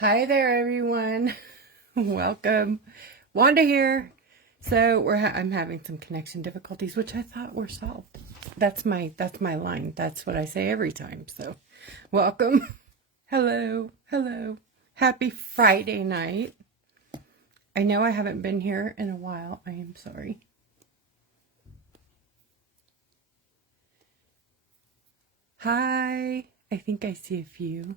Hi there, everyone. Welcome. Wanda here. So I'm having some connection difficulties, which I thought were solved. That's my line. That's what I say every time. So, welcome. Hello. Happy Friday night. I know I haven't been here in a while. I am sorry. Hi. I think I see a few.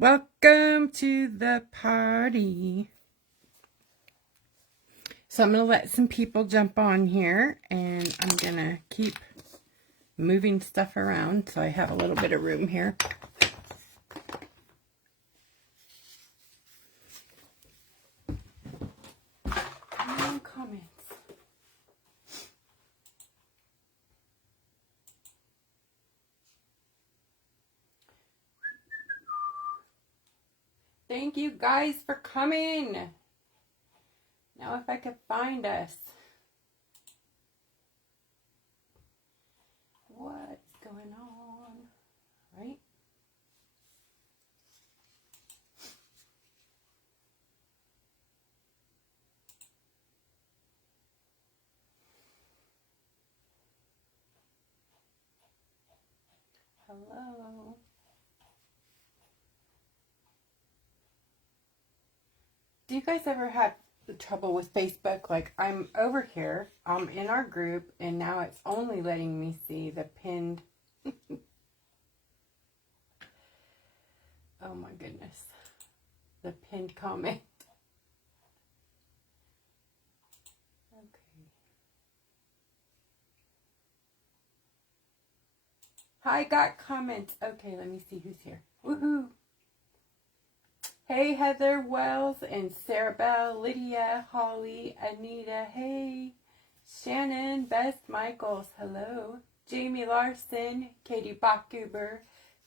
Welcome to the party. So I'm going to let some people jump on here, and I'm going to keep moving stuff around so I have a little bit of room here. No comments. Thank you guys for coming. Now if I could find us. What's going on? Right? Hello. Do you guys ever have trouble with Facebook? Like, I'm over here, I'm in our group, and now it's only letting me see the pinned. Oh my goodness. The pinned comment. Okay. I got comments. Okay, let me see who's here. Woohoo. Hey, Heather Wells and Sarah Bell, Lydia, Holly, Anita, hey, Shannon, Best Michaels, hello, Jamie Larson, Katie Bachhuber,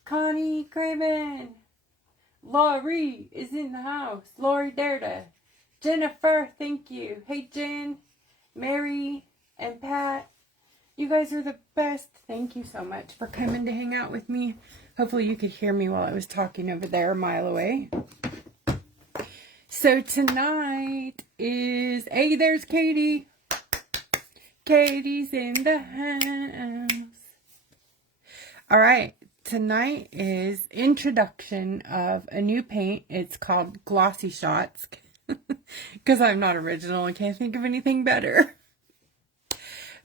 Connie Craven, Laurie is in the house, Lori Derda, Jennifer, thank you, hey Jen, Mary, and Pat, you guys are the best. Thank you so much for coming to hang out with me. Hopefully you could hear me while I was talking over there a mile away. So tonight is, hey, there's Katie. Katie's in the house. All right, tonight is introduction of a new paint. It's called Glossy Shots because I'm not original and can't think of anything better.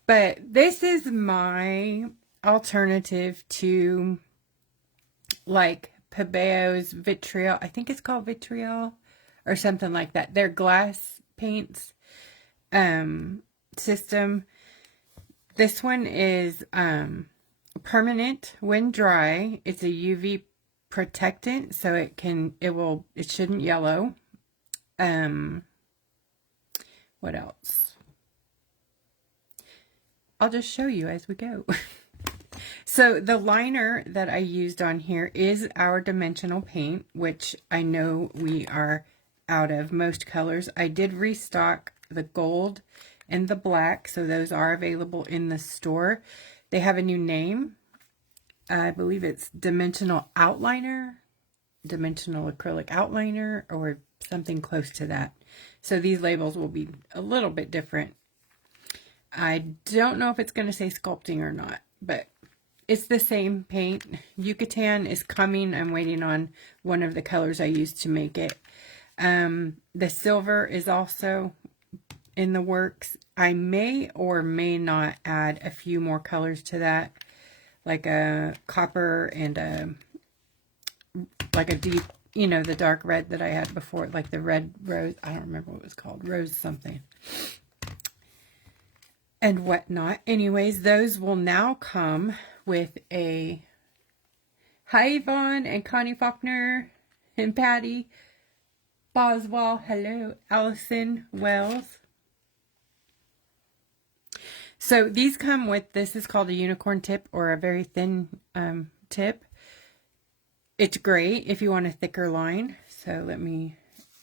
But this is my alternative to like Pabeo's Vitriol. I think it's called Vitriol or something like that. Their glass paints system. This one is permanent when dry. It's a UV protectant, so it shouldn't yellow. What else? I'll just show you as we go. So the liner that I used on here is our dimensional paint, which I know we are out of most colors. I did restock the gold and the black, so those are available in the store. They have a new name. I believe it's dimensional outliner, dimensional acrylic outliner, or something close to that. So these labels will be a little bit different. I don't know if it's going to say sculpting or not, but it's the same paint. Yucatan is coming. I'm waiting on one of the colors I used to make it. The silver is also in the works. I may or may not add a few more colors to that, like a copper and like a deep, the dark red that I had before, like the red rose. I don't remember what it was called. Rose something. And whatnot. Anyways, those will now come with a hi Yvonne and Connie Faulkner and Patty Boswell. Hello, Allison Wells. So these come with, this is called a unicorn tip or a very thin tip. It's great if you want a thicker line. So let me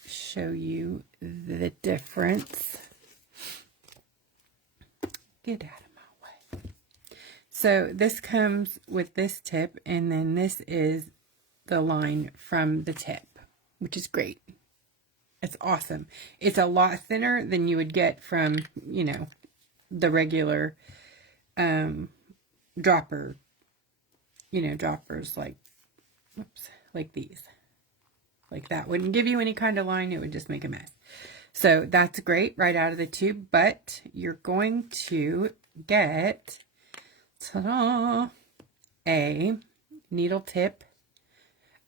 show you the difference. Get out of my way. So this comes with this tip, and then this is the line from the tip, which is great. It's awesome. It's a lot thinner than you would get from, you know, the regular dropper, you know, droppers like, oops, like these. Like that wouldn't give you any kind of line. It would just make a mess. So that's great right out of the tube, but you're going to get, ta-da, a needle tip.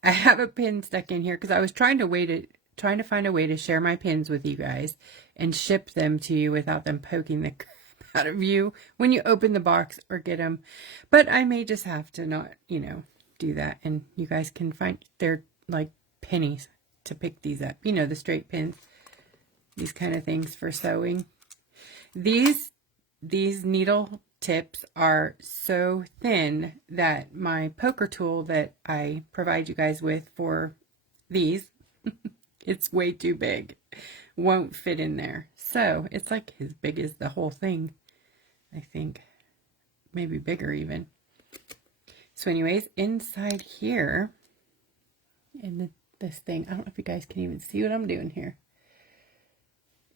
I have a pin stuck in here because I was trying to find a way to share my pins with you guys and ship them to you without them poking the crap out of you when you open the box or get them. But I may just have to not, you know, do that. And you guys can find, they're like pennies to pick these up. You know, the straight pins, these kind of things for sewing. These needle tips are so thin that my poker tool that I provide you guys with for these, it's way too big, won't fit in there. So it's like as big as the whole thing, I think, maybe bigger even. So anyways, inside here, in this thing, I don't know if you guys can even see what I'm doing here.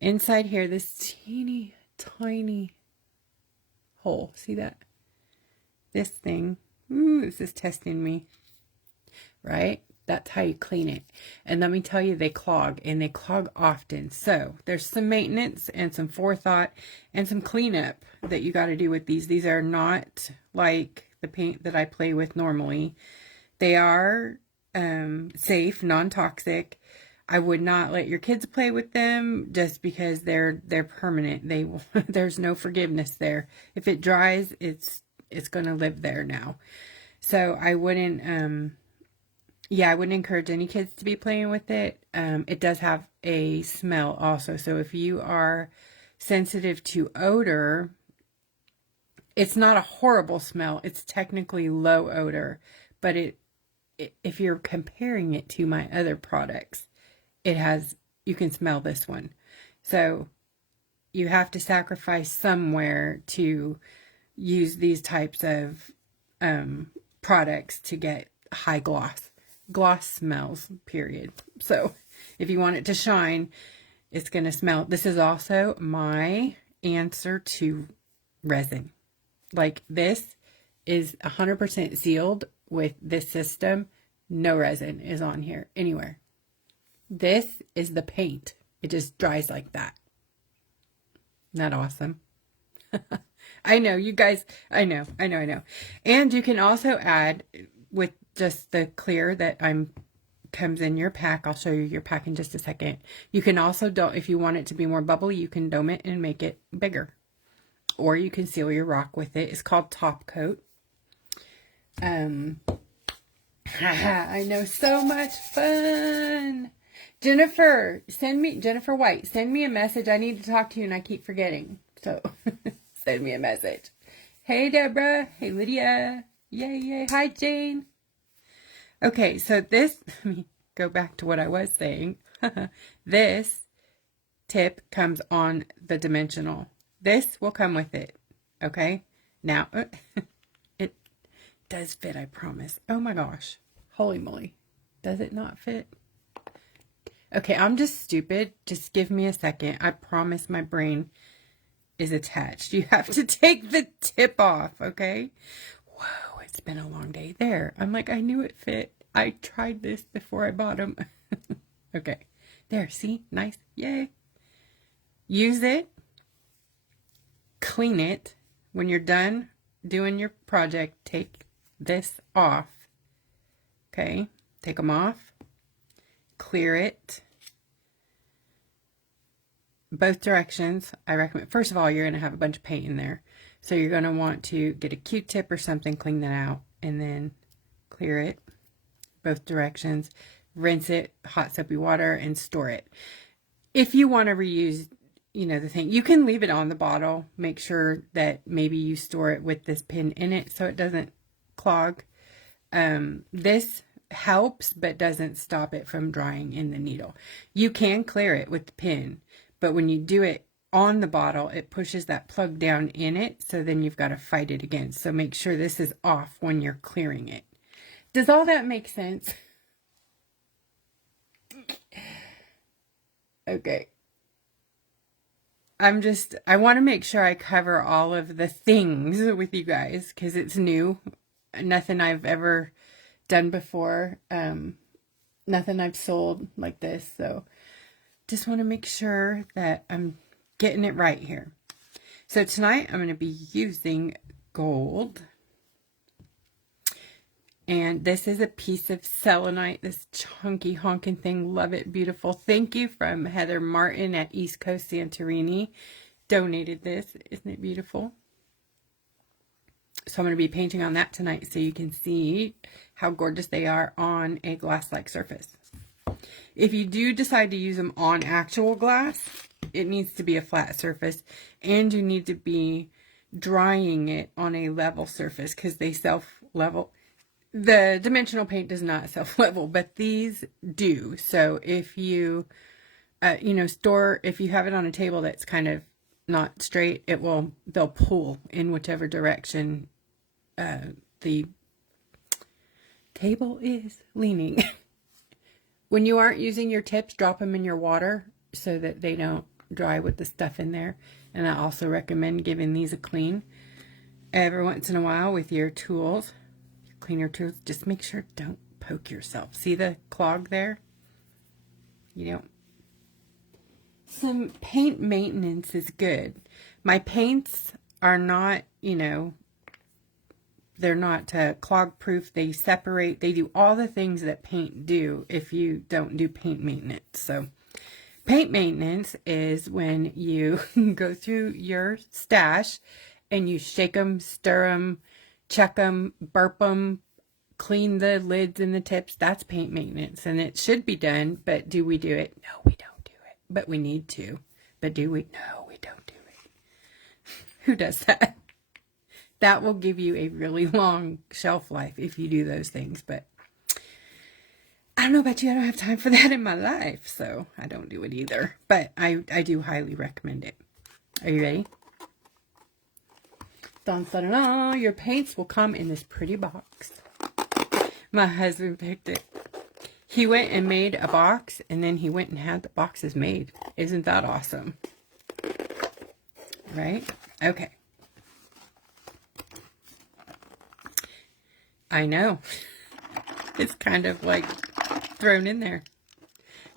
Inside here, this teeny tiny hole, see that? This thing, ooh, this is testing me, right? That's how you clean it. And let me tell you, they clog, and they clog often. So there's some maintenance and some forethought and some cleanup that you got to do with these. These are not like the paint that I play with normally. They are safe, non-toxic. I would not let your kids play with them just because they're permanent. There's no forgiveness there. If it dries, it's going to live there now. So I wouldn't yeah, I wouldn't encourage any kids to be playing with it. It does have a smell also. So if you are sensitive to odor, it's not a horrible smell. It's technically low odor, but if you're comparing it to my other products, you can smell this one. So you have to sacrifice somewhere to use these types of products to get high gloss smells, period. So if you want it to shine, it's going to smell. This is also my answer to resin. Like, this is 100% sealed with this system. No resin is on here anywhere. This is the paint. It just dries like that. Isn't that awesome? I know, you guys, I know. And you can also add, with just the clear that comes in your pack, I'll show you your pack in just a second. You can also, if you want it to be more bubbly, you can dome it and make it bigger. Or you can seal your rock with it. It's called Top Coat. I know, so much fun. Jennifer White, send me a message. I need to talk to you and I keep forgetting. So send me a message. Hey, Deborah. Hey, Lydia. Yay, yay. Hi, Jane. Okay, so this, let me go back to what I was saying. This tip comes on the dimensional. This will come with it. Okay. Now, it does fit, I promise. Oh my gosh. Holy moly. Does it not fit? Okay, I'm just stupid. Just give me a second. I promise my brain is attached. You have to take the tip off, okay? Whoa, it's been a long day. There. I'm like, I knew it fit. I tried this before I bought them. Okay. There, see? Nice. Yay. Use it. Clean it. When you're done doing your project, take this off. Okay? Take them off. Clear it. Both directions, I recommend. First of all, you're going to have a bunch of paint in there. So you're going to want to get a Q-tip or something, clean that out, and then clear it. Both directions. Rinse it, hot soapy water, and store it. If you want to reuse, you know, the thing, you can leave it on the bottle. Make sure that maybe you store it with this pin in it so it doesn't clog. This helps, but doesn't stop it from drying in the needle. You can clear it with the pin, but when you do it on the bottle, it pushes that plug down in it, so then you've got to fight it again. So make sure this is off when you're clearing it. Does all that make sense? Okay. I want to make sure I cover all of the things with you guys because it's new. Nothing I've ever done before. Nothing I've sold like this. So just want to make sure that I'm getting it right here. So tonight I'm going to be using gold. And this is a piece of selenite, this chunky honking thing. Love it, beautiful. Thank you from Heather Martin at East Coast Santorini. Donated this. Isn't it beautiful? So I'm going to be painting on that tonight so you can see how gorgeous they are on a glass-like surface. If you do decide to use them on actual glass, it needs to be a flat surface. And you need to be drying it on a level surface because they self-level. The dimensional paint does not self-level, but these do. So if you, if you have it on a table that's kind of not straight, they'll pull in whichever direction the table is leaning. When you aren't using your tips, drop them in your water so that they don't dry with the stuff in there. And I also recommend giving these a clean every once in a while with your tools. Clean your tools. Just make sure don't poke yourself. See the clog there? You don't. Some paint maintenance is good. My paints are not, they're not clog proof. They separate. They do all the things that paint do if you don't do paint maintenance. So paint maintenance is when you go through your stash and you shake them, stir them, check them, burp them, clean the lids and the tips. That's paint maintenance, and it should be done, but do we do it? No, we don't do it, but we need to. But do we? No, we don't do it. Who does that? That will give you a really long shelf life if you do those things, but I don't know about you. I don't have time for that in my life, so I don't do it either, but I do highly recommend it. Are you ready? Dun, dun, dun, dun. Your paints will come in this pretty box. My husband picked it. He went and made a box, and then he went and had the boxes made. Isn't that awesome? Right? Okay. I know. It's kind of like thrown in there.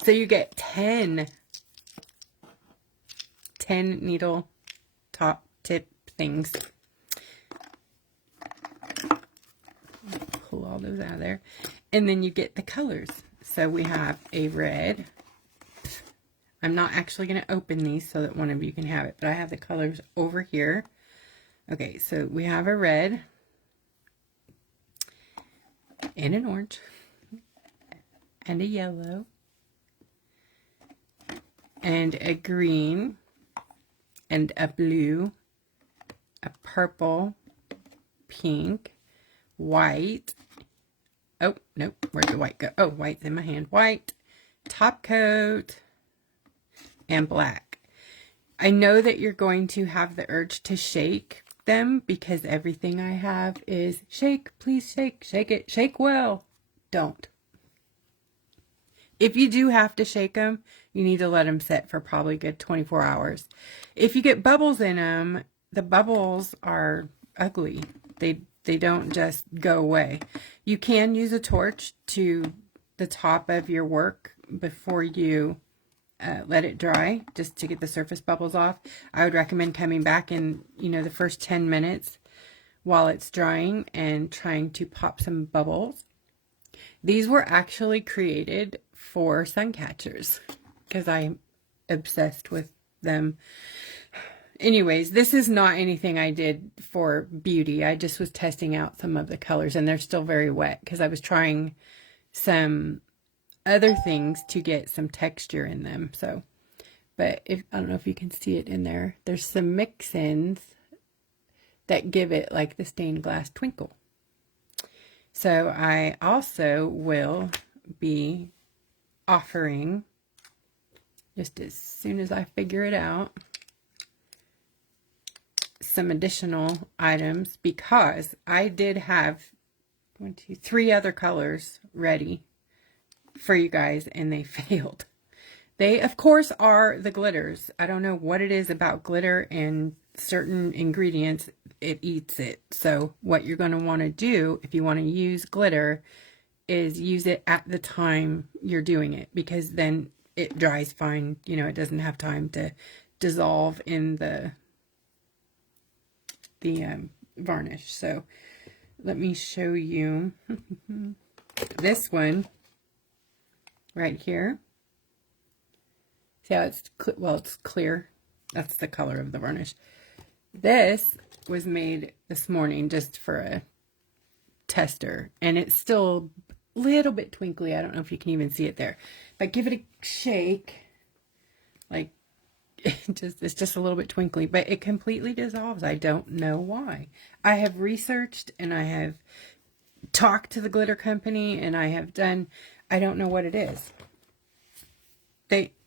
So you get 10 needle top tip things. Pull all those out of there. And then you get the colors. So we have a red. I'm not actually going to open these so that one of you can have it, but I have the colors over here. Okay, so we have a red and an orange and a yellow and a green and a blue, a purple, pink, white. Oh, nope. Where'd the white go? Oh, white's in my hand. White, top coat, and black. I know that you're going to have the urge to shake them because everything I have is shake, please shake, shake it, shake well. Don't. If you do have to shake them, you need to let them sit for probably good 24 hours. If you get bubbles in them, the bubbles are ugly. They don't just go away. You can use a torch to the top of your work before you let it dry, just to get the surface bubbles off. I would recommend coming back in, the first 10 minutes while it's drying and trying to pop some bubbles. These were actually created for sun catchers because I'm obsessed with them. Anyways, this is not anything I did for beauty. I just was testing out some of the colors, and they're still very wet because I was trying some other things to get some texture in them. So, but I don't know if you can see it in there. There's some mix-ins that give it like the stained glass twinkle. So I also will be offering, just as soon as I figure it out, some additional items because I did have 3 other colors ready for you guys and they failed. They, of course, are the glitters. I don't know what it is about glitter and certain ingredients. It eats it. So what you're going to want to do if you want to use glitter is use it at the time you're doing it, because then it dries fine. You know, it doesn't have time to dissolve in the varnish. So let me show you this one right here. See how it's, well, it's clear. That's the color of the varnish. This was made this morning just for a tester, and it's still a little bit twinkly. I don't know if you can even see it there, but give it a shake. Like, it's just a little bit twinkly, but it completely dissolves. I don't know why. I have researched and I have talked to the glitter company, and I have done, I don't know what it is.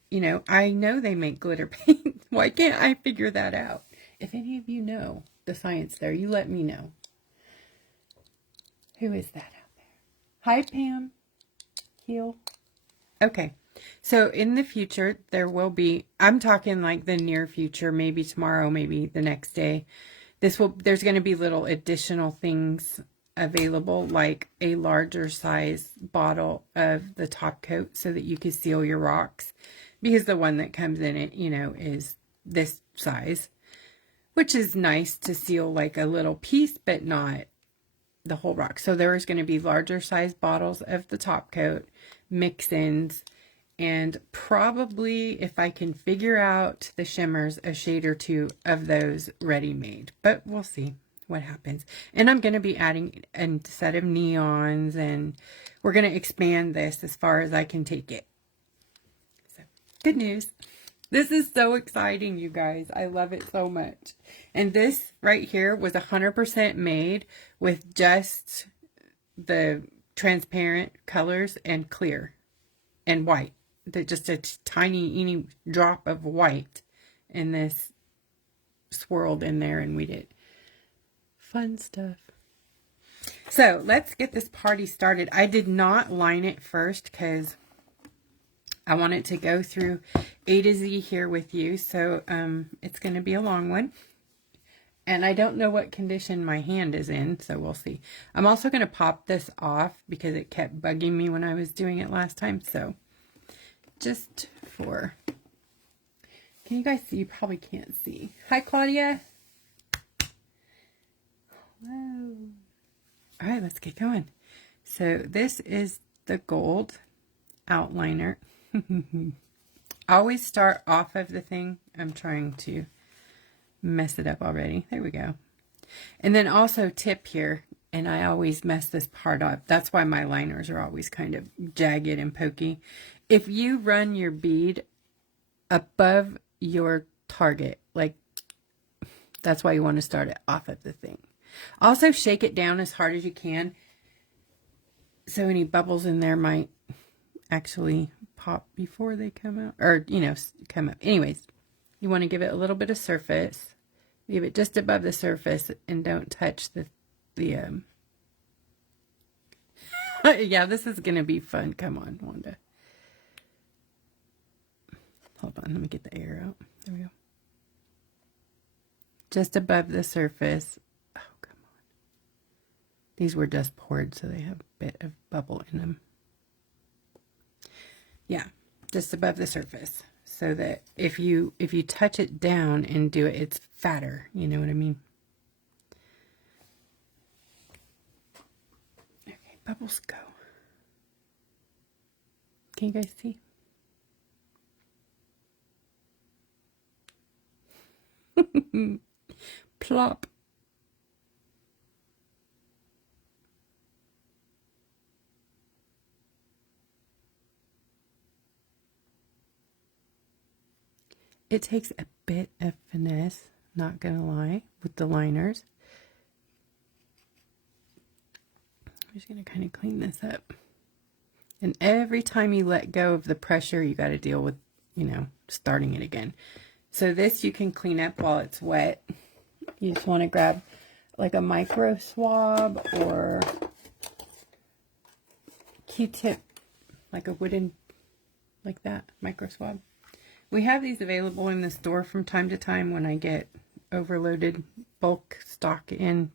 You know, I know they make glitter paint. Why can't I figure that out? If any of you know the science there, you let me know. Who is that out there? Hi, Pam. Heel. Okay. So in the future, there will be, I'm talking like the near future, maybe tomorrow, maybe the next day. There's going to be little additional things available, like a larger size bottle of the top coat so that you can seal your rocks, because the one that comes in it, you know, is this size, which is nice to seal like a little piece, but not the whole rock. So there is going to be larger size bottles of the top coat, mix-ins, and probably, if I can figure out the shimmers, a shade or two of those ready-made. But we'll see what happens. And I'm going to be adding a set of neons, and we're going to expand this as far as I can take it. So, good news. This is so exciting, you guys. I love it so much. And this right here was 100% made with just the transparent colors and clear and white. Just a tiny drop of white in this swirled in there, and we did fun stuff. So let's get this party started. I did not line it first because I wanted to go through A to Z here with you. So it's going to be a long one. And I don't know what condition my hand is in, so we'll see. I'm also going to pop this off because it kept bugging me when I was doing it last time. So just for, can you guys see? You probably can't see. Hi, Claudia. Hello. All right, let's get going. So this is the gold outliner. Always start off of the thing. I'm trying to mess it up already. There we go. And then also tip here, and I always mess this part up. That's why my liners are always kind of jagged and pokey. If you run your bead above your target, like, that's why you want to start it off of the thing. Also shake it down as hard as you can, so any bubbles in there might actually pop before they come out, or, you know, come up. Anyways, you want to give it a little bit of surface. Leave it just above the surface and don't touch the yeah, this is going to be fun. Come on, Wanda. Hold on, let me get the air out. There we go. Just above the surface. Oh, come on. These were just poured, so they have a bit of bubble in them. Yeah, just above the surface, so that if you touch it down and do it, it's fatter. You know what I mean? Okay, bubbles go. Can you guys see? Plop. It takes a bit of finesse, not gonna lie, with the liners. I'm just gonna kind of clean this up. And every time you let go of the pressure, you got to deal with, you know, starting it again. So this you can clean up while it's wet. You just want to grab like a micro swab or Q-tip, like a wooden like that, micro swab. We have these available in the store from time to time when I get overloaded bulk stock in.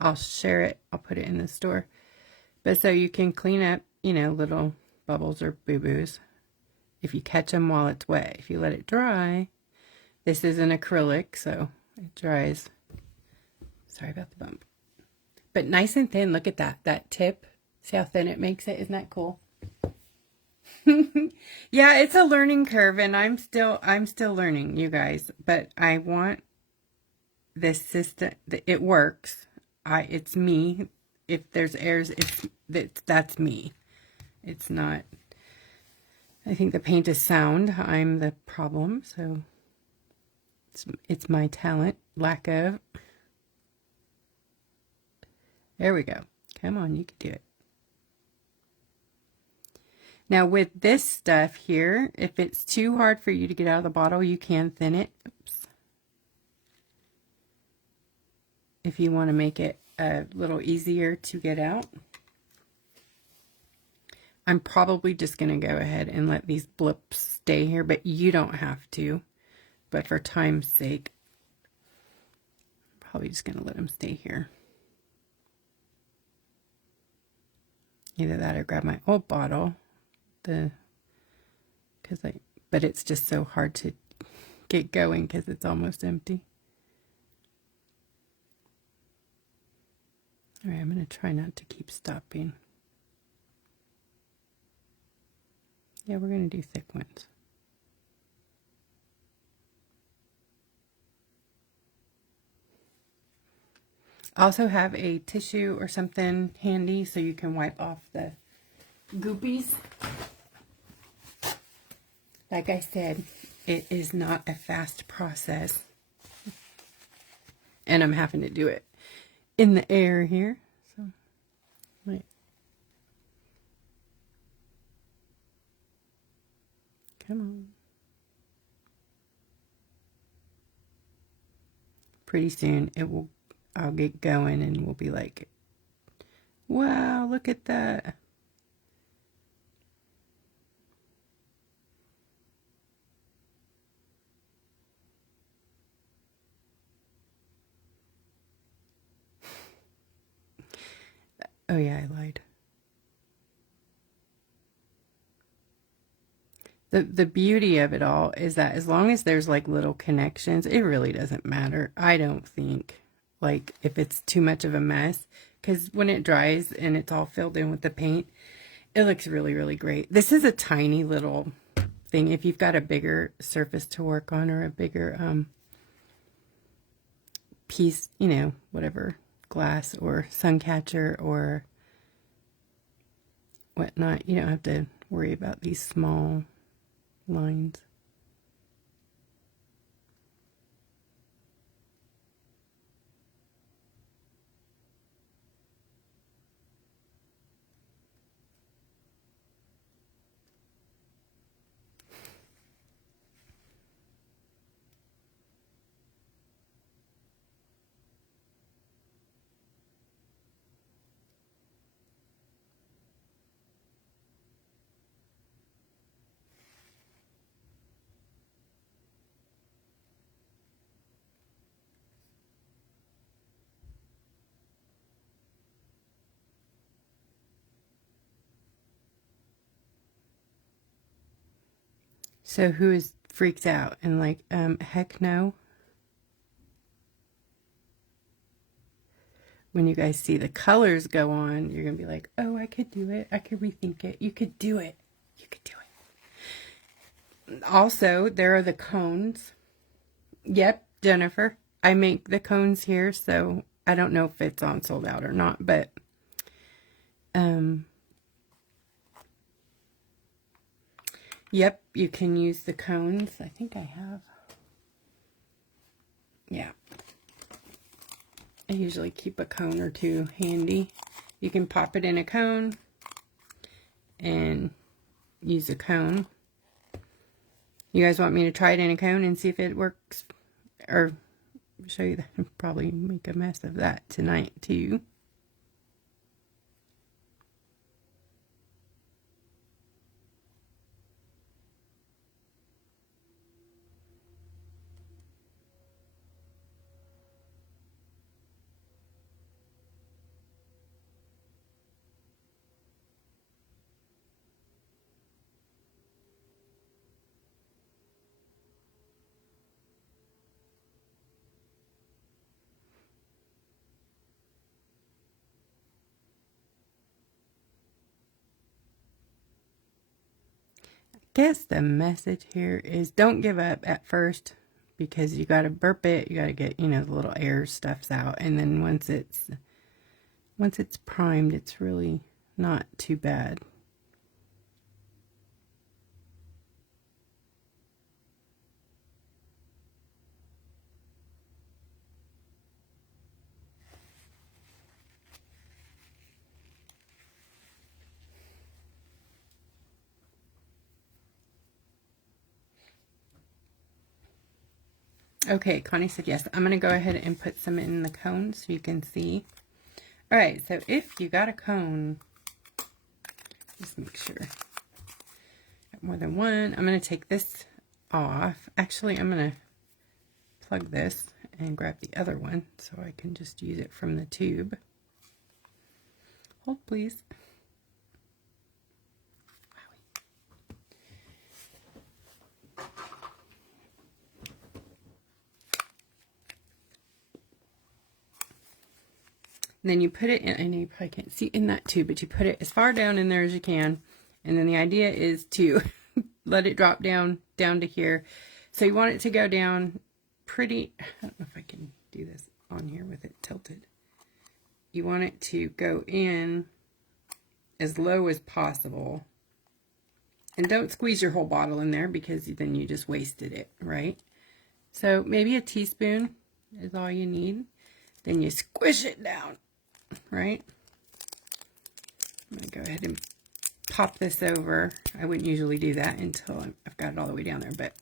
I'll share it. I'll put it in the store. But so you can clean up, you know, little bubbles or boo-boos if you catch them while it's wet. If you let it dry, this is an acrylic, so it dries. Sorry about the bump. But nice and thin. Look at that tip. See how thin it makes it? Isn't that cool? Yeah, it's a learning curve, and I'm still learning, you guys. But I want this system. It works. It's me. If there's errors, that's me. It's not. I think the paint is sound. I'm the problem. So it's my talent, lack of. There we go. Come on, you can do it. Now with this stuff here, if it's too hard for you to get out of the bottle, you can thin it. Oops. If you want to make it a little easier to get out. I'm probably just going to go ahead and let these blips stay here, but you don't have to. But for time's sake, I'm probably just going to let them stay here. Either that or grab my old bottle. But it's just so hard to get going because it's almost empty. All right, I'm going to try not to keep stopping. Yeah, we're going to do thick ones. Also have a tissue or something handy so you can wipe off the goopies. Like I said, it is not a fast process. And I'm having to do it in the air here. So, wait. Come on. Pretty soon I'll get going and we'll be like, wow, look at that. Oh yeah, I lied. The beauty of it all is that as long as there's like little connections, it really doesn't matter. I don't think, like, if it's too much of a mess, because when it dries and it's all filled in with the paint, it looks really, really great. This is a tiny little thing. If you've got a bigger surface to work on or a bigger piece, you know, whatever, glass or sun catcher or whatnot, you don't have to worry about these small lines. So freaks out and like, heck no. When you guys see the colors go on, you're going to be like, oh, I could do it. I could rethink it. You could do it. You could do it. Also, there are the cones. Yep, Jennifer. I make the cones here, so I don't know if it's on sold out or not, but yep, you can use the cones. I think I have. Yeah. I usually keep a cone or two handy. You can pop it in a cone and use a cone. You guys want me to try it in a cone and see if it works? Or show you that? I'll probably make a mess of that tonight too. guess the message here is don't give up at first, because you got to burp it. You got to get, you know, the little air stuffs out. And then once it's primed, it's really not too bad. Okay, Connie said yes. I'm going to go ahead and put some in the cone so you can see. All right, so if you got a cone, just make sure. Got more than one. I'm going to take this off. Actually, I'm going to plug this and grab the other one so I can just use it from the tube. Hold, please. And then you put it in, I know you probably can't see in that tube, but you put it as far down in there as you can. And then the idea is to let it drop down to here. So you want it to go down pretty, I don't know if I can do this on here with it tilted. You want it to go in as low as possible. And don't squeeze your whole bottle in there, because then you just wasted it, right? So maybe a teaspoon is all you need. Then you squish it down. Right? I'm going to go ahead and pop this over. I wouldn't usually do that until I've got it all the way down there, but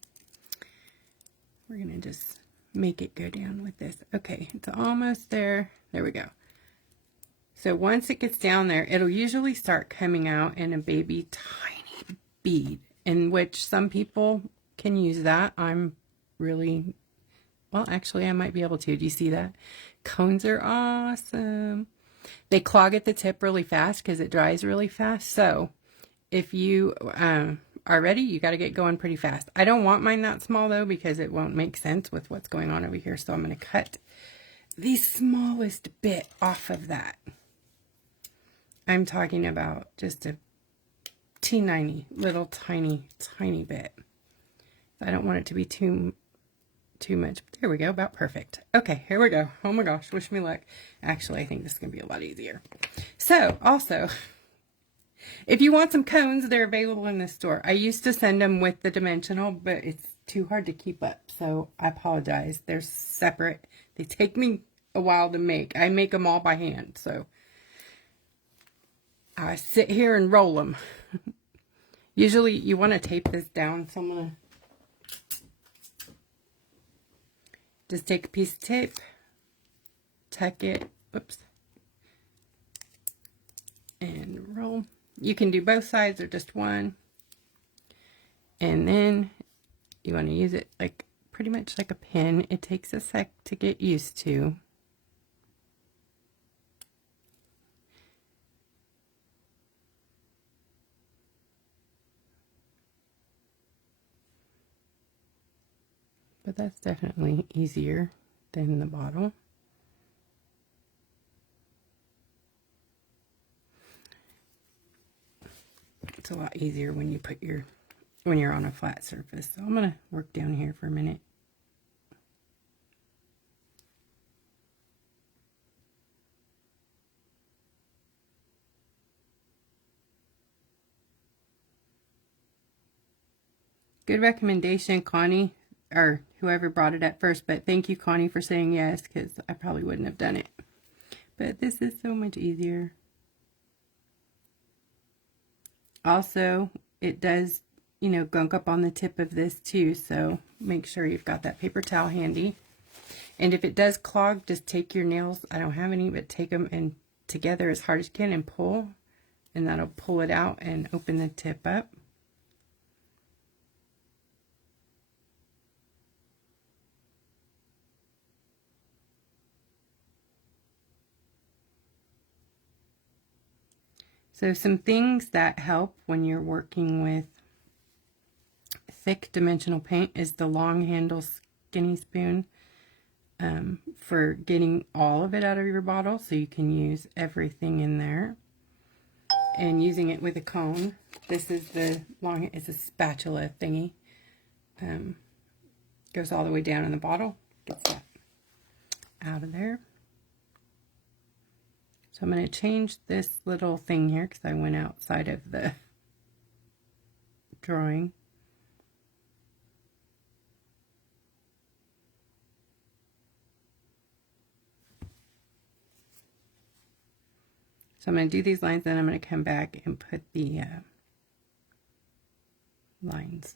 we're going to just make it go down with this. Okay, it's almost there. There we go. So once it gets down there, it'll usually start coming out in a baby tiny bead, in which some people can use that. I'm really, well, actually I might be able to. Do you see that? Cones are awesome. They clog at the tip really fast because it dries really fast. So if you are ready, you got to get going pretty fast. I don't want mine that small though, because it won't make sense with what's going on over here. So I'm going to cut the smallest bit off of that. I'm talking about just a teeny little tiny bit. I don't want it to be too much. There we go, about perfect. Okay, here we go. Oh my gosh, wish me luck. Actually, I think this is gonna be a lot easier. So also, if you want some cones, they're available in the store. I used to send them with the dimensional, but it's too hard to keep up, so I apologize. They're separate. They take me a while to make. I make them all by hand, so I sit here and roll them. Usually you want to tape this down, so I'm gonna just take a piece of tape, tuck it, oops, and roll. You can do both sides or just one. And then you want to use it like pretty much like a pin. It takes a sec to get used to. But that's definitely easier than the bottle. It's a lot easier when you put when you're on a flat surface. So I'm gonna work down here for a minute. Good recommendation, Connie, or whoever brought it up first, but thank you, Connie, for saying yes, because I probably wouldn't have done it. But this is so much easier. Also, it does, you know, gunk up on the tip of this too, so make sure you've got that paper towel handy. And if it does clog, just take your nails, I don't have any, but take them and together as hard as you can and pull, and that'll pull it out and open the tip up. So some things that help when you're working with thick dimensional paint is the long handle skinny spoon for getting all of it out of your bottle, so you can use everything in there. and using it with a cone. This is it's a spatula thingy. Goes all the way down in the bottle. Gets that out of there. So I'm going to change this little thing here because I went outside of the drawing. So I'm going to do these lines, then I'm going to come back and put the lines.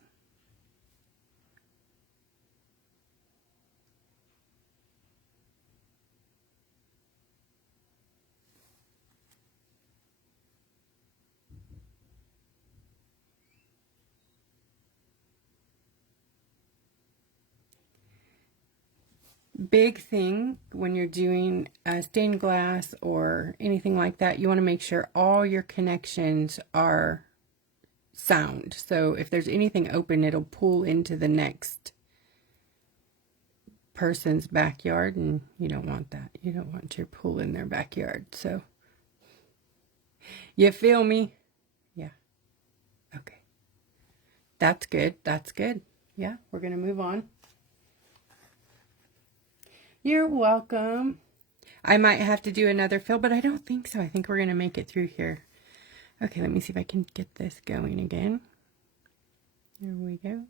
Big thing when you're doing stained glass or anything like that, you want to make sure all your connections are sound. So if there's anything open, it'll pull into the next person's backyard, and you don't want that. You don't want your pool in their backyard. So you feel me? Yeah. Okay. That's good. That's good. Yeah, we're going to move on. You're welcome. I might have to do another fill, but I don't think so. I think we're going to make it through here. Okay, let me see if I can get this going again. There we go.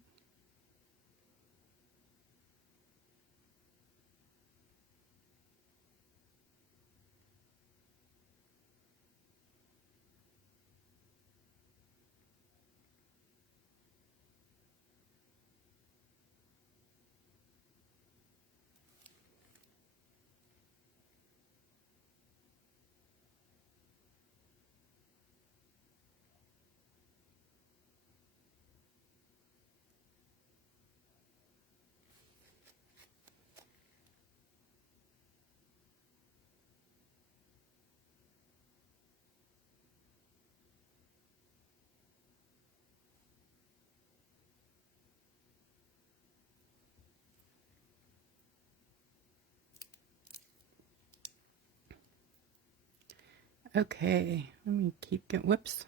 Okay, let me keep going. Whoops.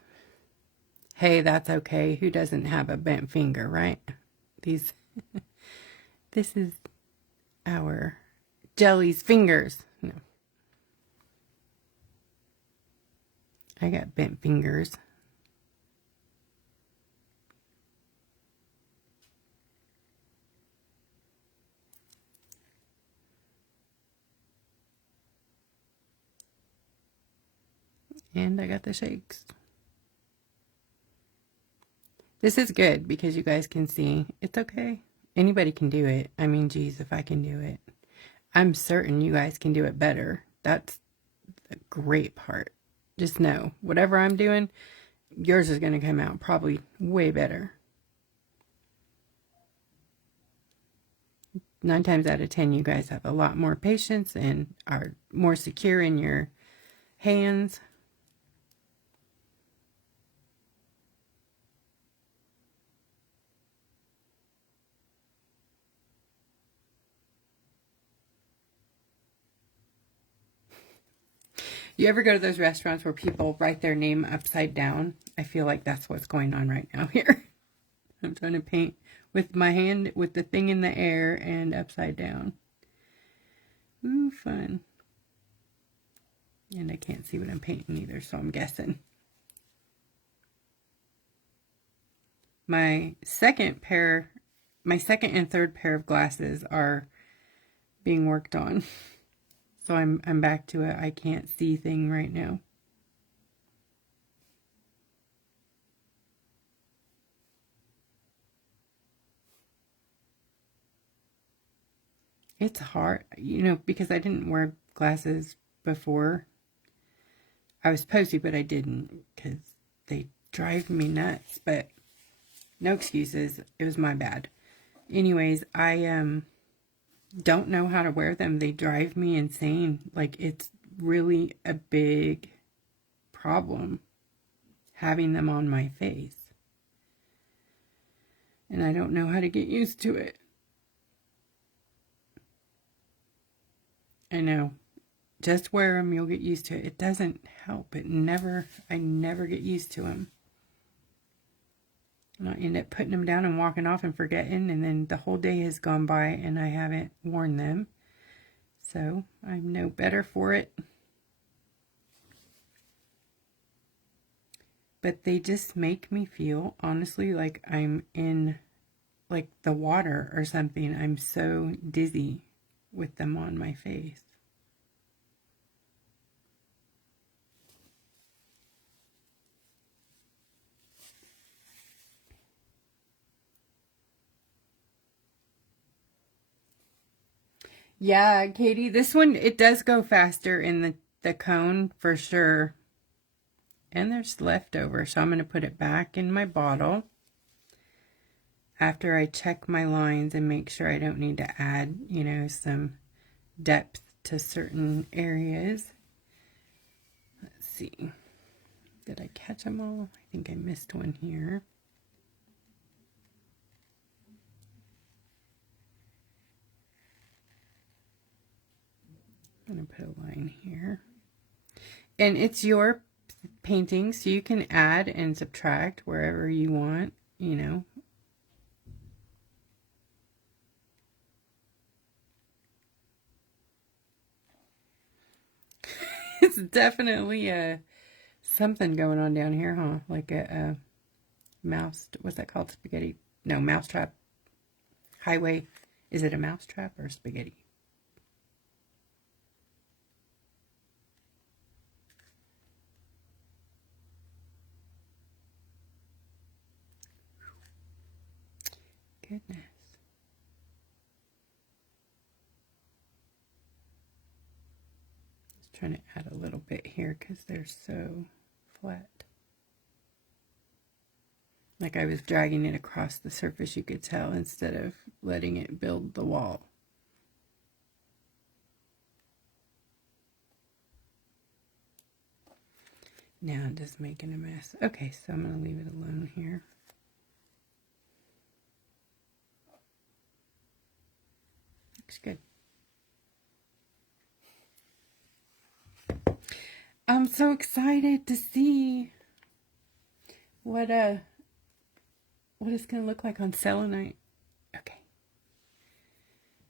Hey, that's okay. Who doesn't have a bent finger, right? This is our Jelly's fingers. No. I got bent fingers. And I got the shakes. This is good because you guys can see it's okay. Anybody can do it. I mean, geez, if I can do it, I'm certain you guys can do it better. That's the great part. Just know, whatever I'm doing, yours is going to come out probably way better. 9 times out of 10, you guys have a lot more patience and are more secure in your hands. You ever go to those restaurants where people write their name upside down? I feel like that's what's going on right now here. I'm trying to paint with my hand, with the thing in the air and upside down. Ooh, fun. And I can't see what I'm painting either, so I'm guessing. My second and third pair of glasses are being worked on. So I'm back to a I can't see thing right now. It's hard, you know, because I didn't wear glasses before. I was supposed to, but I didn't because they drive me nuts. But no excuses. It was my bad. Anyways, I don't know how to wear them. They drive me insane. Like, it's really a big problem having them on my face. And I don't know how to get used to it. I know. Just wear them, you'll get used to it. It doesn't help. I never get used to them. And I end up putting them down and walking off and forgetting, and then the whole day has gone by and I haven't worn them. So I'm no better for it. But they just make me feel, honestly, like I'm in like the water or something. I'm so dizzy with them on my face. Yeah, Katie, this one, it does go faster in the cone for sure. And there's leftover, so I'm going to put it back in my bottle after I check my lines and make sure I don't need to add, you know, some depth to certain areas. Let's see. Did I catch them all? I think I missed one here. I'm going to put a line here. And it's your painting, so you can add and subtract wherever you want, you know. It's definitely something going on down here, huh? Like a mouse, what's that called? Spaghetti? No, mousetrap. Highway. Is it a mousetrap or spaghetti? Goodness. Just trying to add a little bit here because they're so flat. Like I was dragging it across the surface, you could tell, instead of letting it build the wall. Now I'm just making a mess. Okay, so I'm going to leave it alone here. Looks good. I'm so excited to see what it's going to look like on selenite. Okay.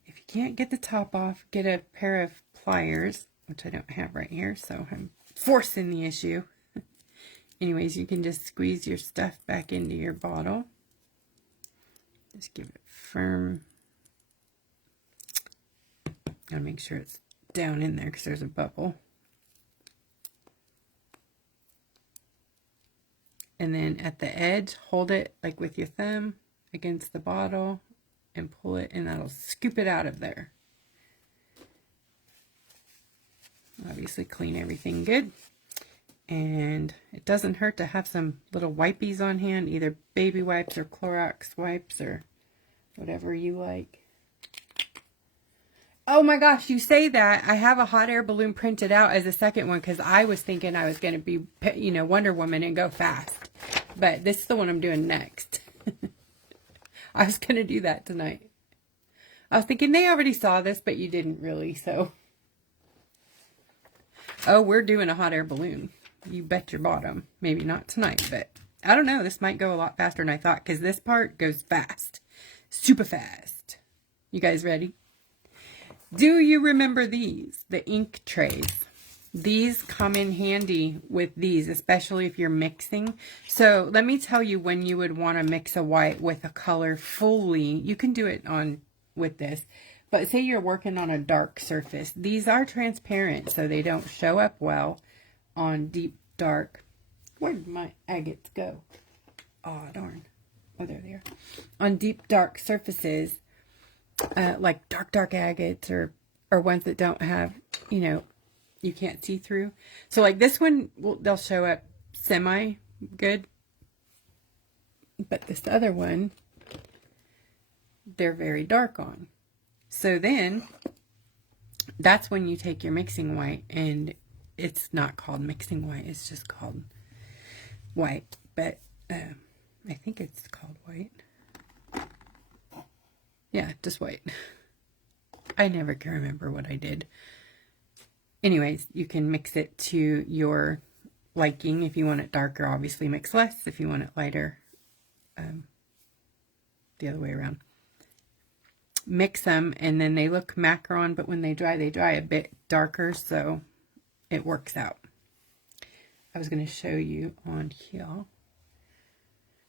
If you can't get the top off, get a pair of pliers, which I don't have right here, so I'm forcing the issue. Anyways, you can just squeeze your stuff back into your bottle. Just give it firm. Gotta make sure it's down in there because there's a bubble. And then at the edge, hold it like with your thumb against the bottle and pull it, and that'll scoop it out of there. Obviously clean everything good. And it doesn't hurt to have some little wipies on hand, either baby wipes or Clorox wipes or whatever you like. Oh my gosh, you say that. I have a hot air balloon printed out as a second one because I was thinking I was going to be, you know, Wonder Woman and go fast. But this is the one I'm doing next. I was going to do that tonight. I was thinking they already saw this, but you didn't really, so. Oh, we're doing a hot air balloon. You bet your bottom. Maybe not tonight, but I don't know. This might go a lot faster than I thought because this part goes fast. Super fast. You guys ready? Do you remember these? The ink trays. These come in handy with these, especially if you're mixing. So let me tell you when you would want to mix a white with a color fully. You can do it on with this. But say you're working on a dark surface. These are transparent, so they don't show up well on deep dark. Where did my agates go? Oh, darn. Oh, there they are. On deep dark surfaces, like dark agates or ones that don't have, you know, you can't see through. So like this one, they'll show up semi good. But this other one, they're very dark on. So then, that's when you take your mixing white, and it's not called mixing white, it's just called white. But I think it's called white. Yeah, just white. I never can remember what I did. anyways, you can mix it to your liking. If you want it darker, obviously mix less. If you want it lighter, the other way around. Mix them, and then they look macaron, but when they dry a bit darker, so it works out. I was going to show you on here.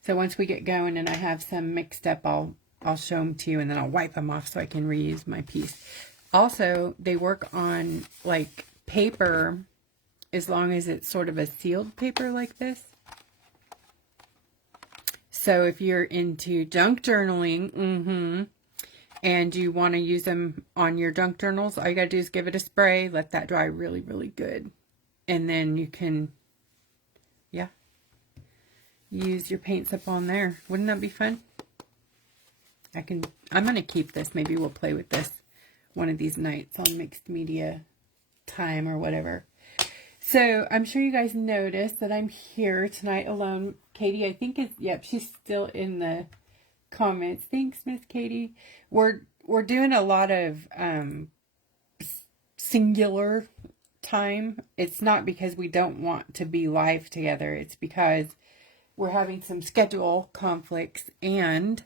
So once we get going and I have some mixed up, I'll show them to you, and then I'll wipe them off so I can reuse my piece. Also, they work on like paper, as long as it's sort of a sealed paper like this. So if you're into junk journaling, and you want to use them on your junk journals, all you got to do is give it a spray, let that dry really, really good. And then you can, yeah, use your paints up on there. Wouldn't that be fun? I'm going to keep this. Maybe we'll play with this one of these nights on mixed media time or whatever. So I'm sure you guys noticed that I'm here tonight alone. Katie, I think is, yep, she's still in the comments. Thanks, Miss Katie. We're doing a lot of singular time. It's not because we don't want to be live together. It's because we're having some schedule conflicts and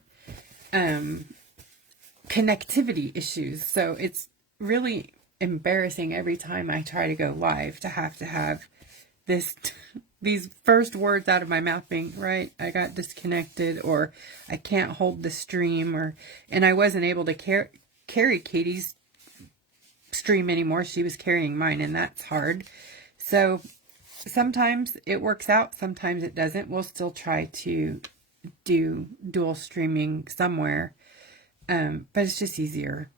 connectivity issues. So it's really embarrassing every time I try to go live to have this these first words out of my mouth being right. I got disconnected, or I can't hold the stream, and I wasn't able to carry Katie's stream anymore. She was carrying mine, and that's hard. So sometimes it works out, sometimes it doesn't. We'll still try to do dual streaming somewhere, but it's just easier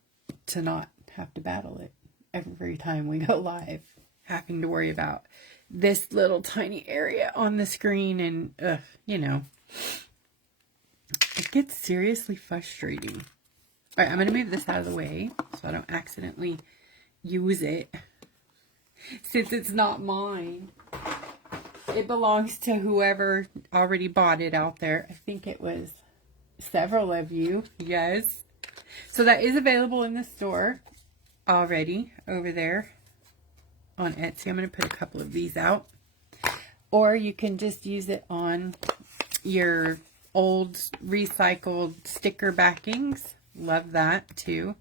to not have to battle it every time we go live, having to worry about this little tiny area on the screen, and you know, it gets seriously frustrating. All right, I'm going to move this out of the way so I don't accidentally use it, since it's not mine. It belongs to whoever already bought it out there. I think it was several of you. Yes. So that is available in the store already over there on Etsy. I'm going to put a couple of these out. Or you can just use it on your old recycled sticker backings. Love that too.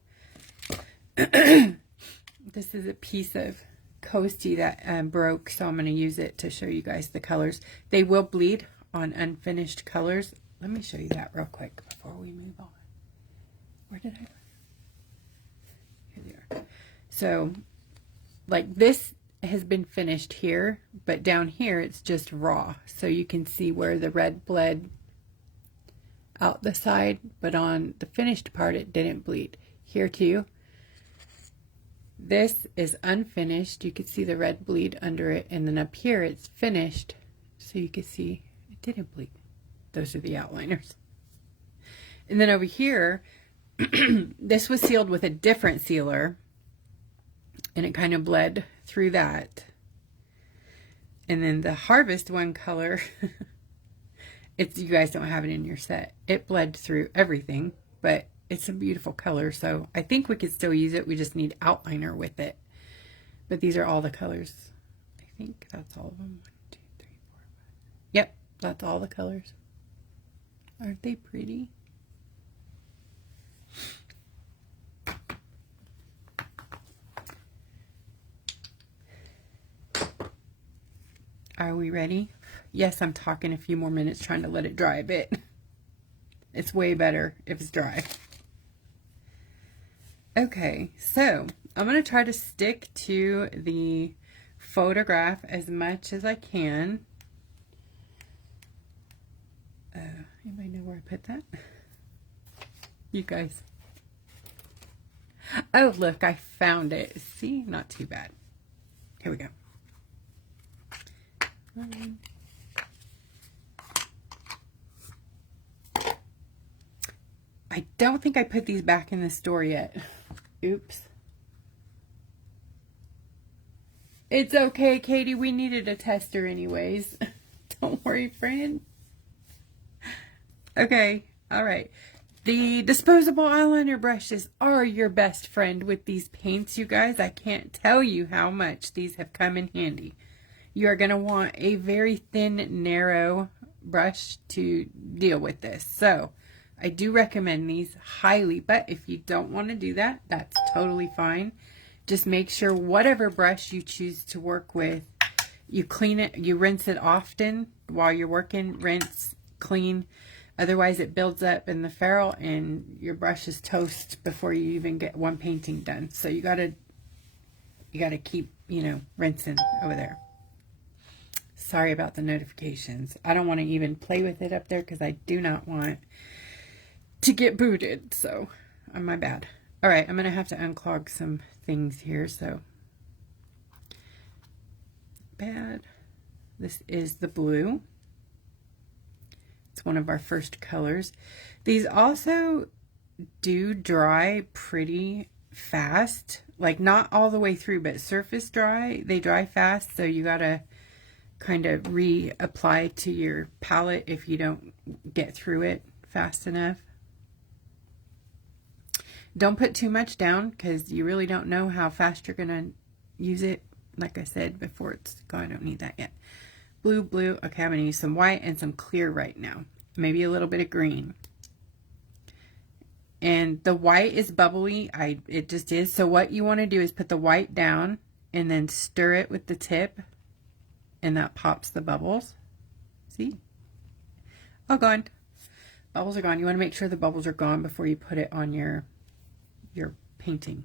This is a piece of coastie that broke, so I'm going to use it to show you guys the colors. They will bleed on unfinished colors. Let me show you that real quick before we move on. Where did I? Here they are. So, like, this has been finished here, but down here it's just raw. So you can see where the red bled out the side, but on the finished part it didn't bleed. Here too. This is unfinished. You can see the red bleed under it, and then up here it's finished, so you can see it didn't bleed. Those are the outliners. And then over here, this was sealed with a different sealer, and it kind of bled through that. And then the Harvest one color, you guys don't have it in your set. It bled through everything, but it's a beautiful color, so I think we could still use it. We just need outliner with it. But these are all the colors. I think that's all of them. 1, 2, 3, 4, 5. Yep, that's all the colors. Aren't they pretty? Are we ready? Yes, I'm talking a few more minutes, trying to let it dry a bit. It's way better if it's dry. Okay, so I'm going to try to stick to the photograph as much as I can. Anybody know where I put that? You guys. Oh, look, I found it. See? Not too bad. Here we go. I don't think I put these back in the store yet. Oops. It's okay, Katie. We needed a tester anyways. Don't worry, friend. Okay. All right. The disposable eyeliner brushes are your best friend with these paints, you guys. I can't tell you how much these have come in handy. You are going to want a very thin, narrow brush to deal with this. So I do recommend these highly, but if you don't want to do that, that's totally fine. Just make sure whatever brush you choose to work with, you clean it, you rinse it often while you're working, rinse, clean. Otherwise it builds up in the ferrule and your brush is toast before you even get one painting done. So you gotta keep, rinsing over there. Sorry about the notifications. I don't want to even play with it up there because I do not want to get booted. So, my bad. All right, I'm going to have to unclog some things here. So, bad. This is the blue. It's one of our first colors. These also do dry pretty fast. Like, not all the way through, but surface dry. They dry fast, so you got to kind of reapply to your palette if you don't get through it fast enough. Don't put too much down because you really don't know how fast you're going to use it. Like I said before, it's gone. I don't need that yet. Blue. Okay, I'm going to use some white and some clear right now. Maybe a little bit of green. And the white is bubbly. It just is. So what you want to do is put the white down and then stir it with the tip. And that pops the bubbles. See? Oh, gone. Bubbles are gone. You want to make sure the bubbles are gone before you put it on your painting.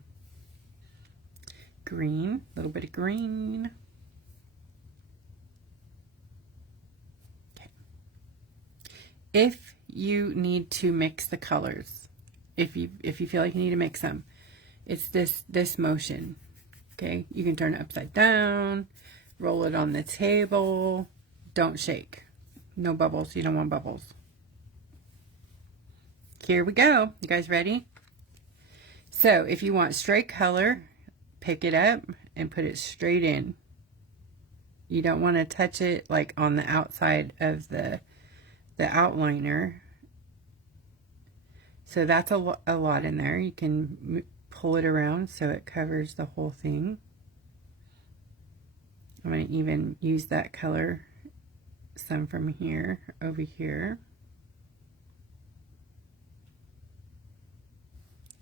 Green. A little bit of green. Okay. If you need to mix the colors, if you feel like you need to mix them, it's this motion. Okay? You can turn it upside down. Roll it on the table. Don't shake. No bubbles. You don't want bubbles. Here we go. You guys ready? So if you want straight color, pick it up and put it straight in. You don't want to touch it like on the outside of the outliner. So that's a lot in there. You can pull it around so it covers the whole thing. I'm going to even use that color, some from here, over here.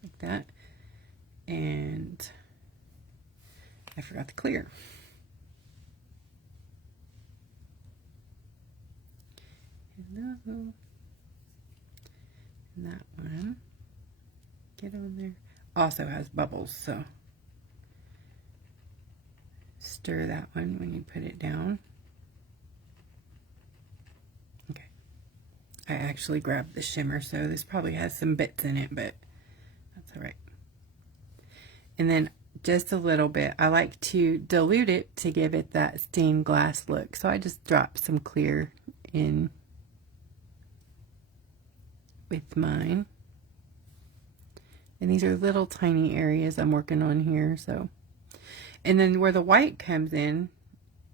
Like that. And I forgot the clear. Hello. And that one, get on there. Also has bubbles, so stir that one when you put it down. Okay. I actually grabbed the shimmer, so this probably has some bits in it, but that's all right. And then just a little bit. I like to dilute it to give it that stained glass look. So I just dropped some clear in with mine. And these are little tiny areas I'm working on here, so. And then where the white comes in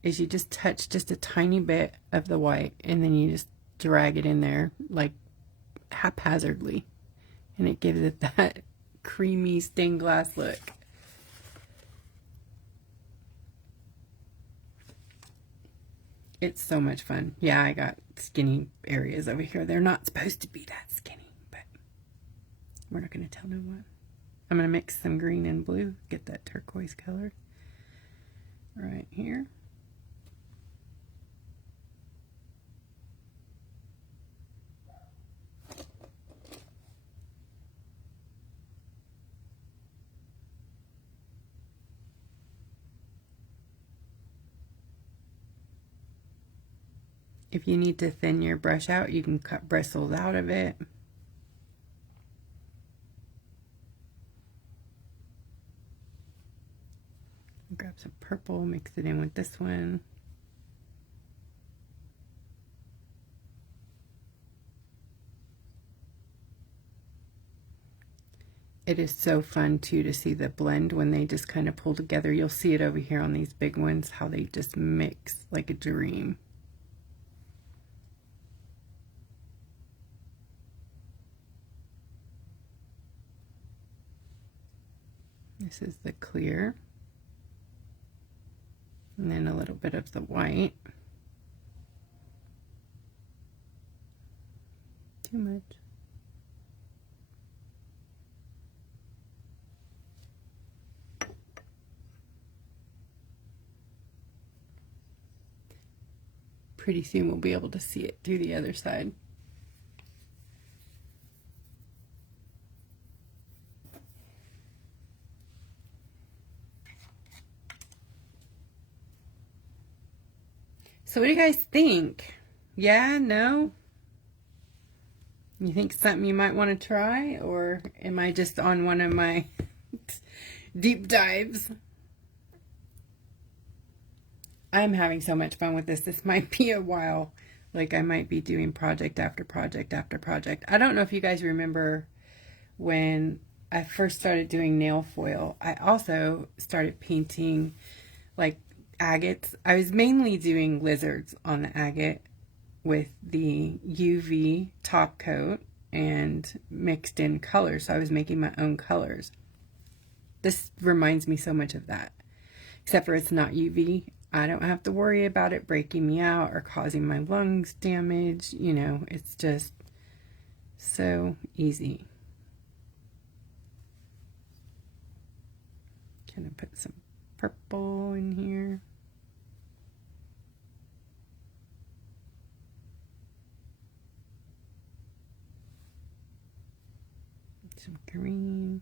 is you just touch just a tiny bit of the white and then you just drag it in there like haphazardly. And it gives it that creamy stained glass look. It's so much fun. Yeah, I got skinny areas over here. They're not supposed to be that skinny, but we're not going to tell no one. I'm going to mix some green and blue, get that turquoise color right here. If you need to thin your brush out, you can cut bristles out of it. Grab some purple, mix it in with this one. It is so fun too to see the blend when they just kind of pull together. You'll see it over here on these big ones, how they just mix like a dream. This is the clear. And then a little bit of the white. Too much. Pretty soon we'll be able to see it through the other side. So what do you guys think? Yeah, no? You think something you might want to try? Or am I just on one of my deep dives? I'm having so much fun with this. This might be a while. Like I might be doing project after project after project. I don't know if you guys remember when I first started doing nail foil. I also started painting like agates. I was mainly doing lizards on the agate with the UV top coat and mixed in colors. So I was making my own colors. This reminds me so much of that, except for it's not UV. I don't have to worry about it breaking me out or causing my lungs damage. You know, it's just so easy. Gonna put some purple in here. Some green.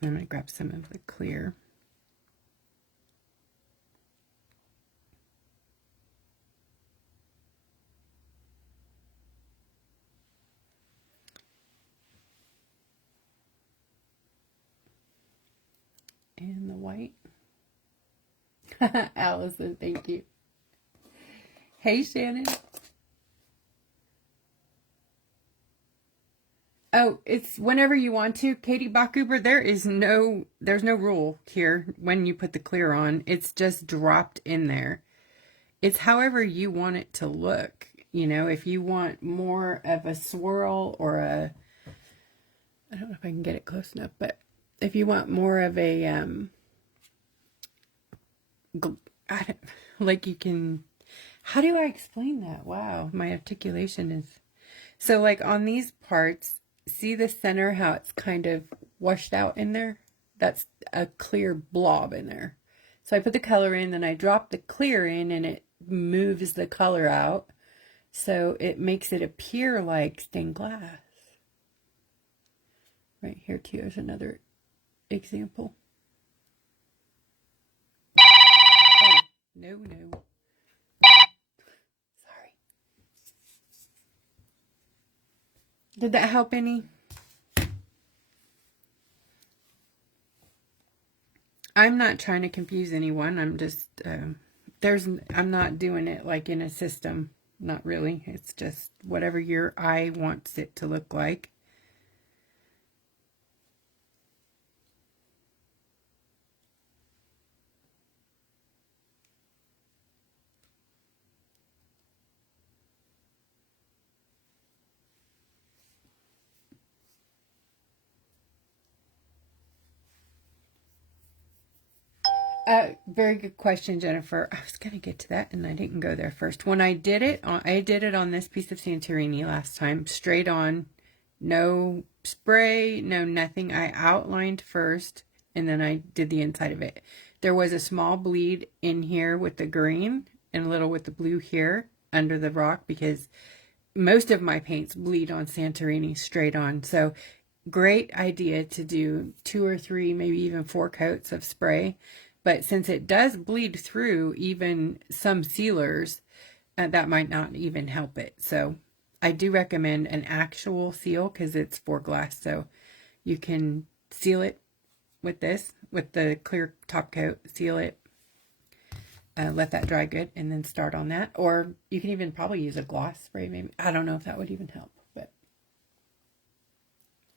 I'm going to grab some of the clear. And the white. Allison, thank you. Hey, Shannon. Oh, it's whenever you want to, Katie Bachhuber. There's no rule here when you put the clear on. It's just dropped in there. It's however you want it to look. You know, if you want more of a swirl or a, I don't know if I can get it close enough, but if you want more of a, like you can, how do I explain that? Wow, my articulation is, so like on these parts, see the center, how it's kind of washed out in there? That's a clear blob in there. So I put the color in, then I drop the clear in, and it moves the color out. So it makes it appear like stained glass. Right here too is another example. Oh, no. Sorry. Did that help any? I'm not trying to confuse anyone. I'm just, I'm not doing it like in a system. Not really. It's just whatever your eye wants it to look like. Very good question, Jennifer. I was going to get to that and I didn't go there first. When I did it on this piece of Santorini last time, straight on, no spray, no nothing. I outlined first and then I did the inside of it. There was a small bleed in here with the green and a little with the blue here under the rock because most of my paints bleed on Santorini straight on. So great idea to do 2 or 3, maybe even 4 coats of spray. But since it does bleed through even some sealers, that might not even help it. So I do recommend an actual seal because it's for glass. So you can seal it with this, with the clear top coat, seal it, let that dry good, and then start on that. Or you can even probably use a gloss spray maybe. I don't know if that would even help. But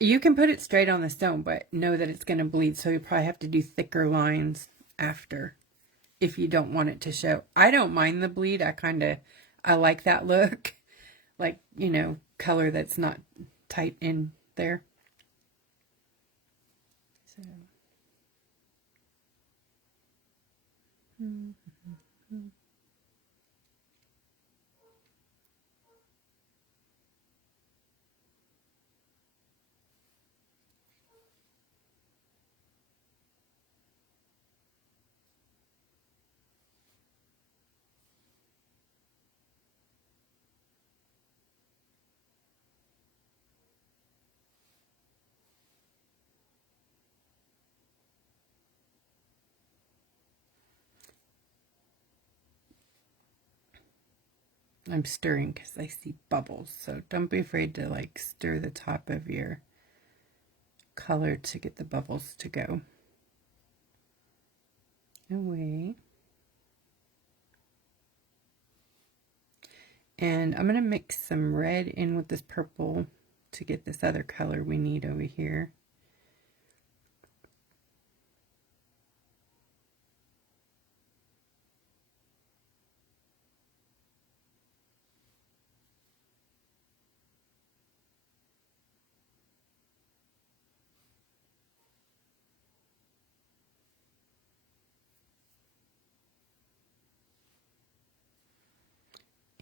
You can put it straight on the stone, but know that it's going to bleed, so you probably have to do thicker lines after if you don't want it to show. I don't mind the bleed. I like that look. Like, you know, color that's not tight in there. So. I'm stirring because I see bubbles, so don't be afraid to like stir the top of your color to get the bubbles to go away. And I'm going to mix some red in with this purple to get this other color we need over here.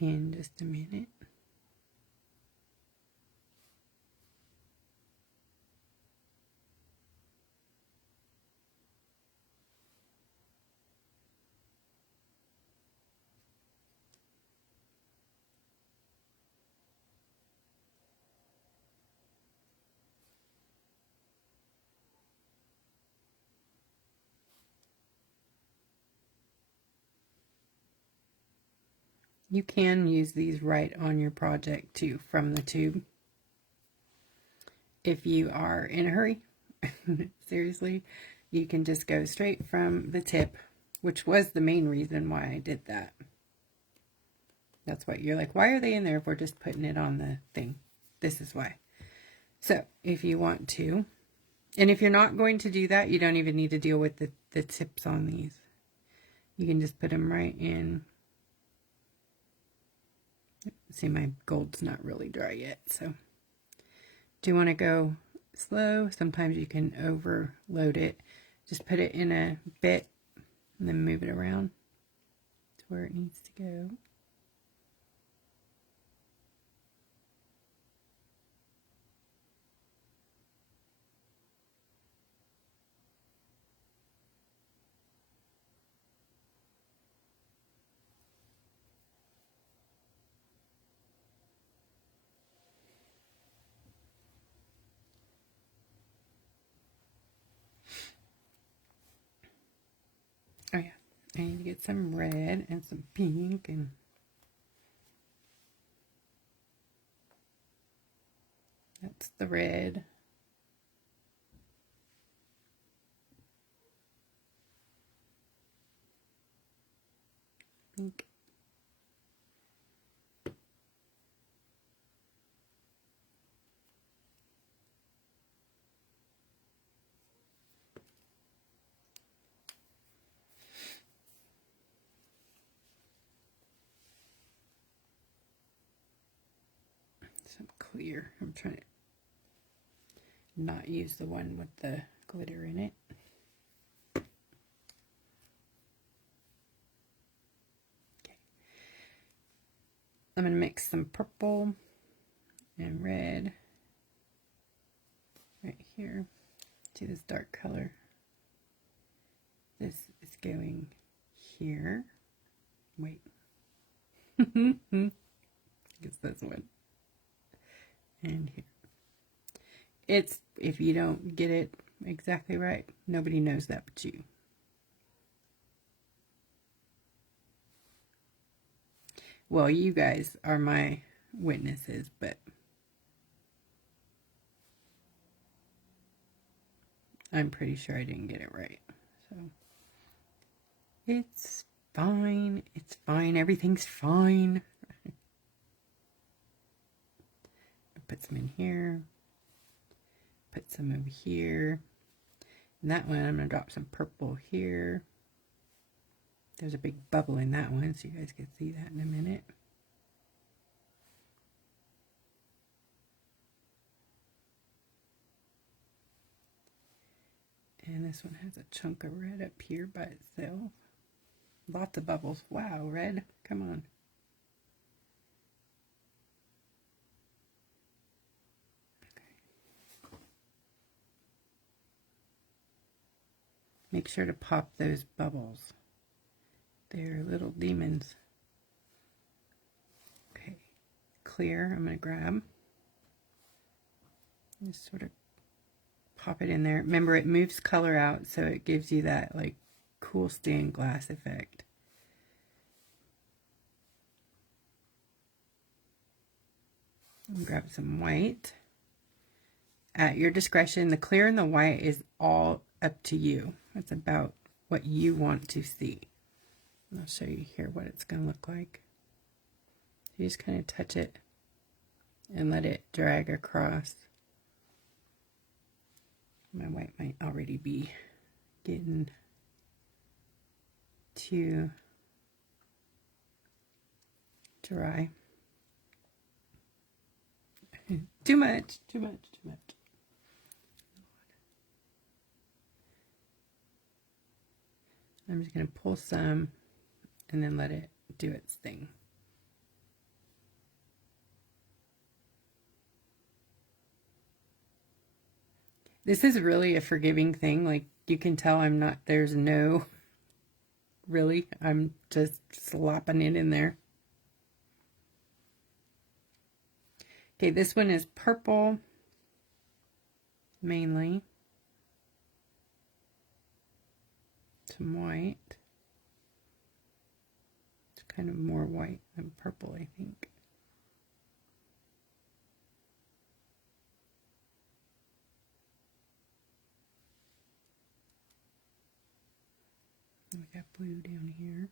In just a minute. You can use these right on your project too from the tube if you are in a hurry. Seriously, you can just go straight from the tip, which was the main reason why I did that. That's what you're like, why are they in there if we're just putting it on the thing? This is why. So if you want to, and if you're not going to do that, you don't even need to deal with the tips on these. You can just put them right in. See, my gold's not really dry yet, so do you want to go slow? Sometimes you can overload it. Just put it in a bit and then move it around to where it needs to go. Oh yeah, I need to get some red and some pink, and that's the red. Pink. Some clear. I'm trying to not use the one with the glitter in it. Okay. I'm going to mix some purple and red right here. See this dark color? This is going here. Wait. It's this one. And here. It's, if you don't get it exactly right, nobody knows that but you. Well, you guys are my witnesses, but I'm pretty sure I didn't get it right. So it's fine. It's fine. Everything's fine. Put some in here. put some over here. And that one, I'm going to drop some purple here. There's a big bubble in that one, so you guys can see that in a minute. And this one has a chunk of red up here by itself. Lots of bubbles. Wow, red, come on. Make sure to pop those bubbles. They're little demons. Okay, clear, I'm going to grab. Just sort of pop it in there. Remember, it moves color out, so it gives you that like cool stained glass effect. And grab some white. At your discretion, the clear and the white is all up to you. It's about what you want to see. I'll show you here what it's going to look like. You just kind of touch it and let it drag across. My white might already be getting too dry. Too much. I'm just going to pull some and then let it do its thing. This is really a forgiving thing. Like, you can tell there's no, really, I'm just slopping it in there. Okay, this one is purple, mainly. Some white. It's kind of more white than purple, I think. We got blue down here.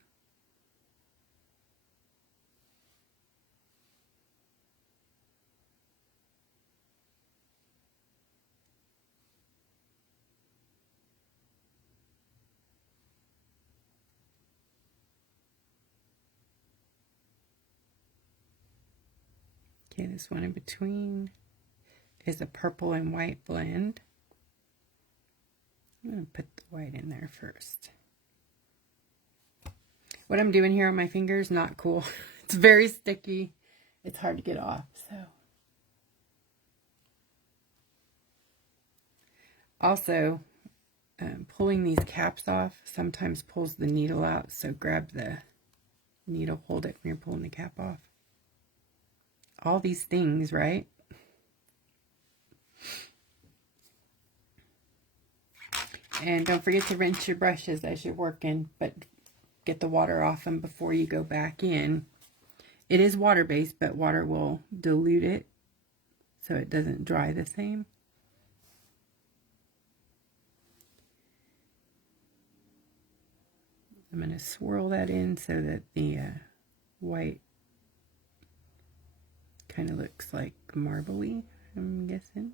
Okay, this one in between is a purple and white blend. I'm going to put the white in there first. What I'm doing here on my fingers, not cool. It's very sticky. It's hard to get off, so. Also, pulling these caps off sometimes pulls the needle out, so grab the needle, hold it when you're pulling the cap off. All these things, right? And don't forget to rinse your brushes as you're working, but get the water off them before you go back in. It is water-based, but water will dilute it so it doesn't dry the same. I'm going to swirl that in so that the white kind of looks like marbly, I'm guessing.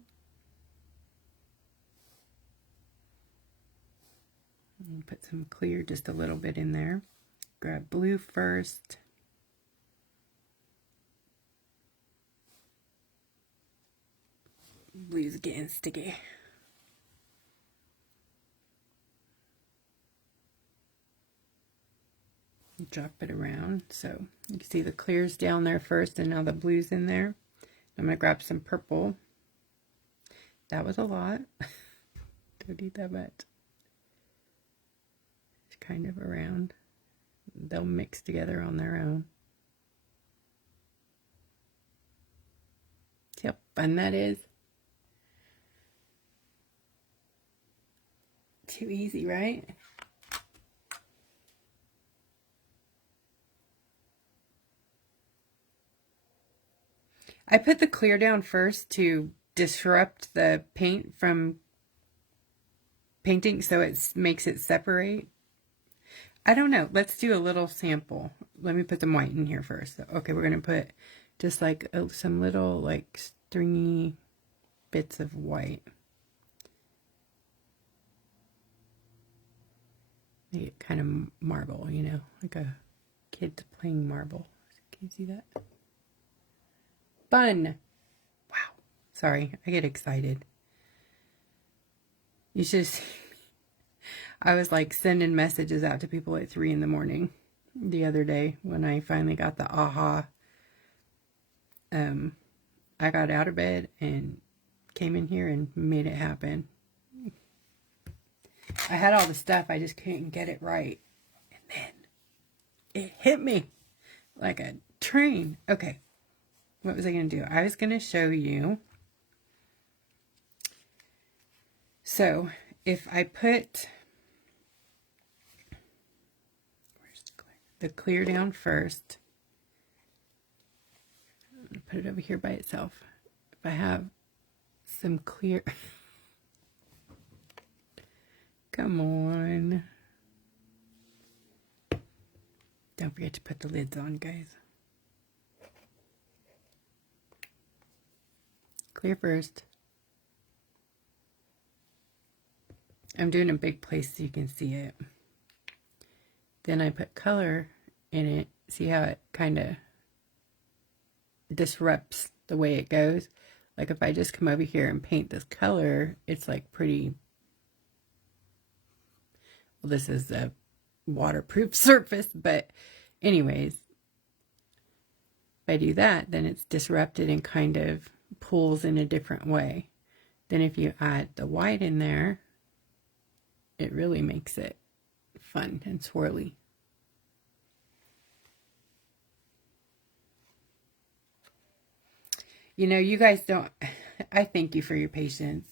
And put some clear, just a little bit in there. Grab blue first. Blue's getting sticky. Drop it around so you can see the clear's down there first, and now the blue's in there. I'm going to grab some purple. That was a lot. Don't need that much. It's kind of around. They'll mix together on their own. See how fun that is? Too easy, right? I put the clear down first to disrupt the paint from painting, so it makes it separate. I don't know. Let's do a little sample. Let me put some white in here first. Okay, we're going to put just like some little like stringy bits of white. They get kind of marble, you know, like a kid playing marble. Can you see that? Fun! Wow. Sorry, I get excited. You should see. I was like sending messages out to people at 3 in the morning the other day when I finally got the aha. I got out of bed and came in here and made it happen. I had all the stuff, I just couldn't get it right. And then it hit me like a train. Okay, what was I going to do? I was going to show you. So if I put the clear down first, I'm going to put it over here by itself. If I have some clear, come on. Don't forget to put the lids on, guys. Clear first. I'm doing a big place so you can see it. Then I put color in it. See how it kind of disrupts the way it goes? Like if I just come over here and paint this color, it's like pretty, well, this is a waterproof surface, but anyways, if I do that, then it's disrupted and kind of pulls in a different way. Then if you add the white in there, it really makes it fun and swirly. You know, you guys don't, I thank you for your patience.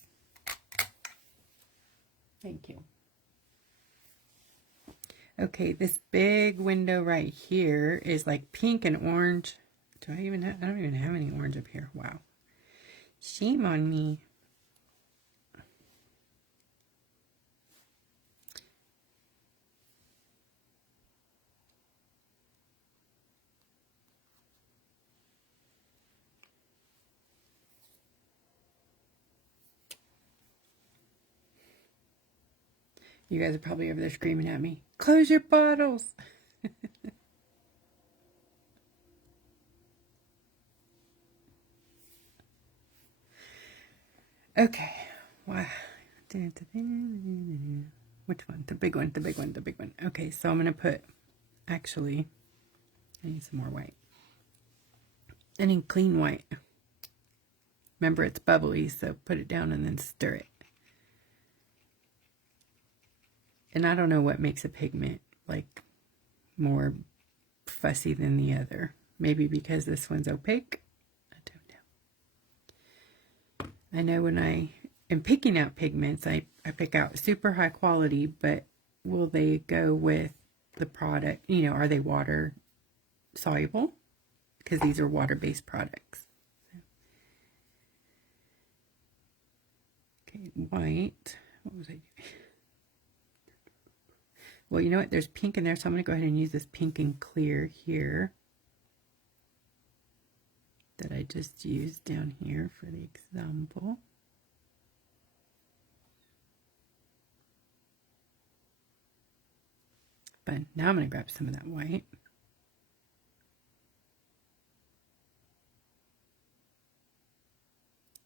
Thank you. Okay, this big window right here is like pink and orange. Do I even have, I don't even have any orange up here. Wow. Shame on me. You guys are probably over there screaming at me. Close your bottles. Okay. Wow. Which one? The big one, the big one, the big one. Okay, so I'm going to put, actually, I need some more white. I need clean white. Remember, it's bubbly, so put it down and then stir it. And I don't know what makes a pigment like more fussy than the other. Maybe because this one's opaque. I don't know. I know when I am picking out pigments, I pick out super high quality, but will they go with the product? You know, are they water soluble? Because these are water-based products. Okay, white. What was I doing? Well, you know what? There's pink in there, so I'm going to go ahead and use this pink and clear here that I just used down here for the example. But now I'm going to grab some of that white.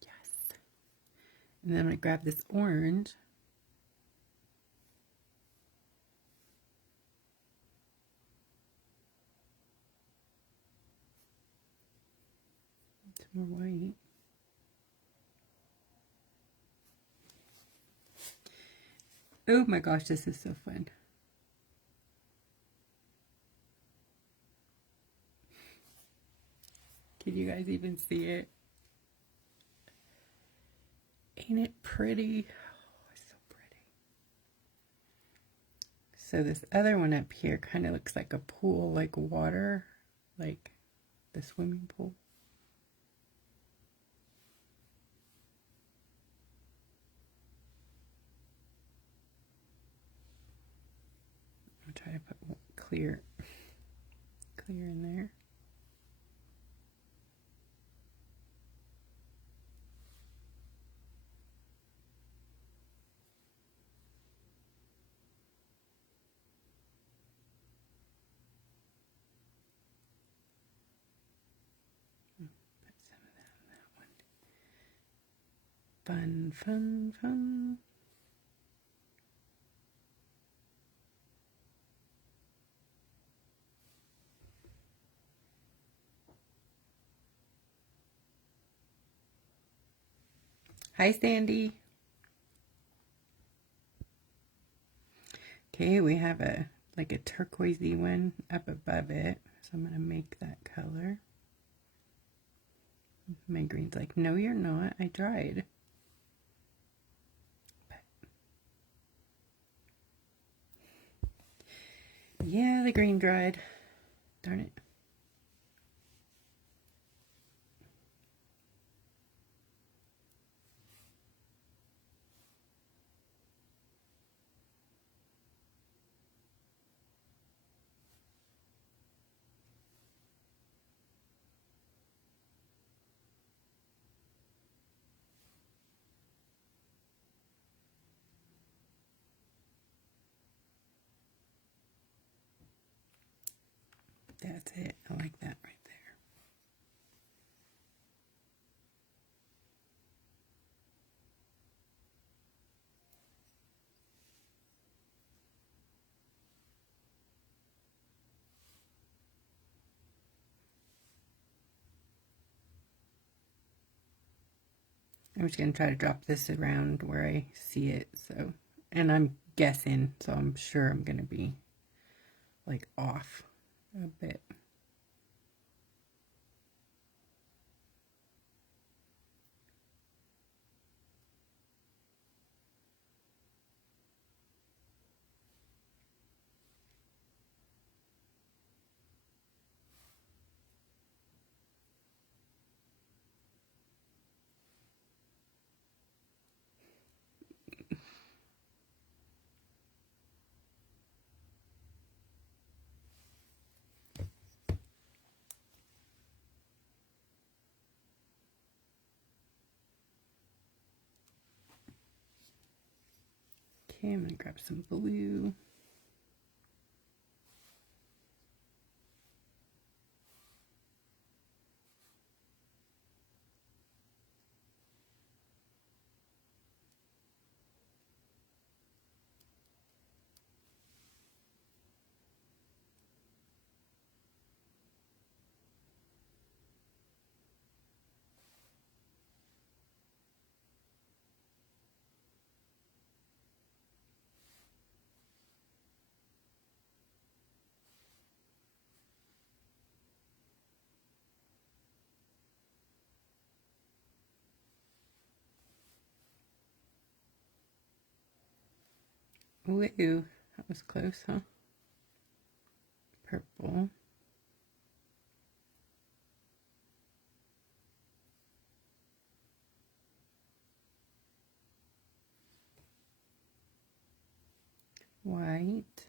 Yes. And then I'm going to grab this orange. More white. Oh my gosh, this is so fun. Can you guys even see it? Ain't it pretty? Oh, it's so pretty. So this other one up here kind of looks like a pool, like water, like the swimming pool. I'll try to put clear in there. Fun, fun, fun. Hi, Sandy. Okay, we have like a turquoisey one up above it. So I'm going to make that color. My green's like, no, you're not. I tried. Yeah, the green dried. Darn it. That's it. I like that right there. I'm just going to try to drop this around where I see it. So, and I'm guessing, so I'm sure I'm going to be like off a bit. Okay, I'm going to grab some blue. Ooh, that was close, huh? Purple. White.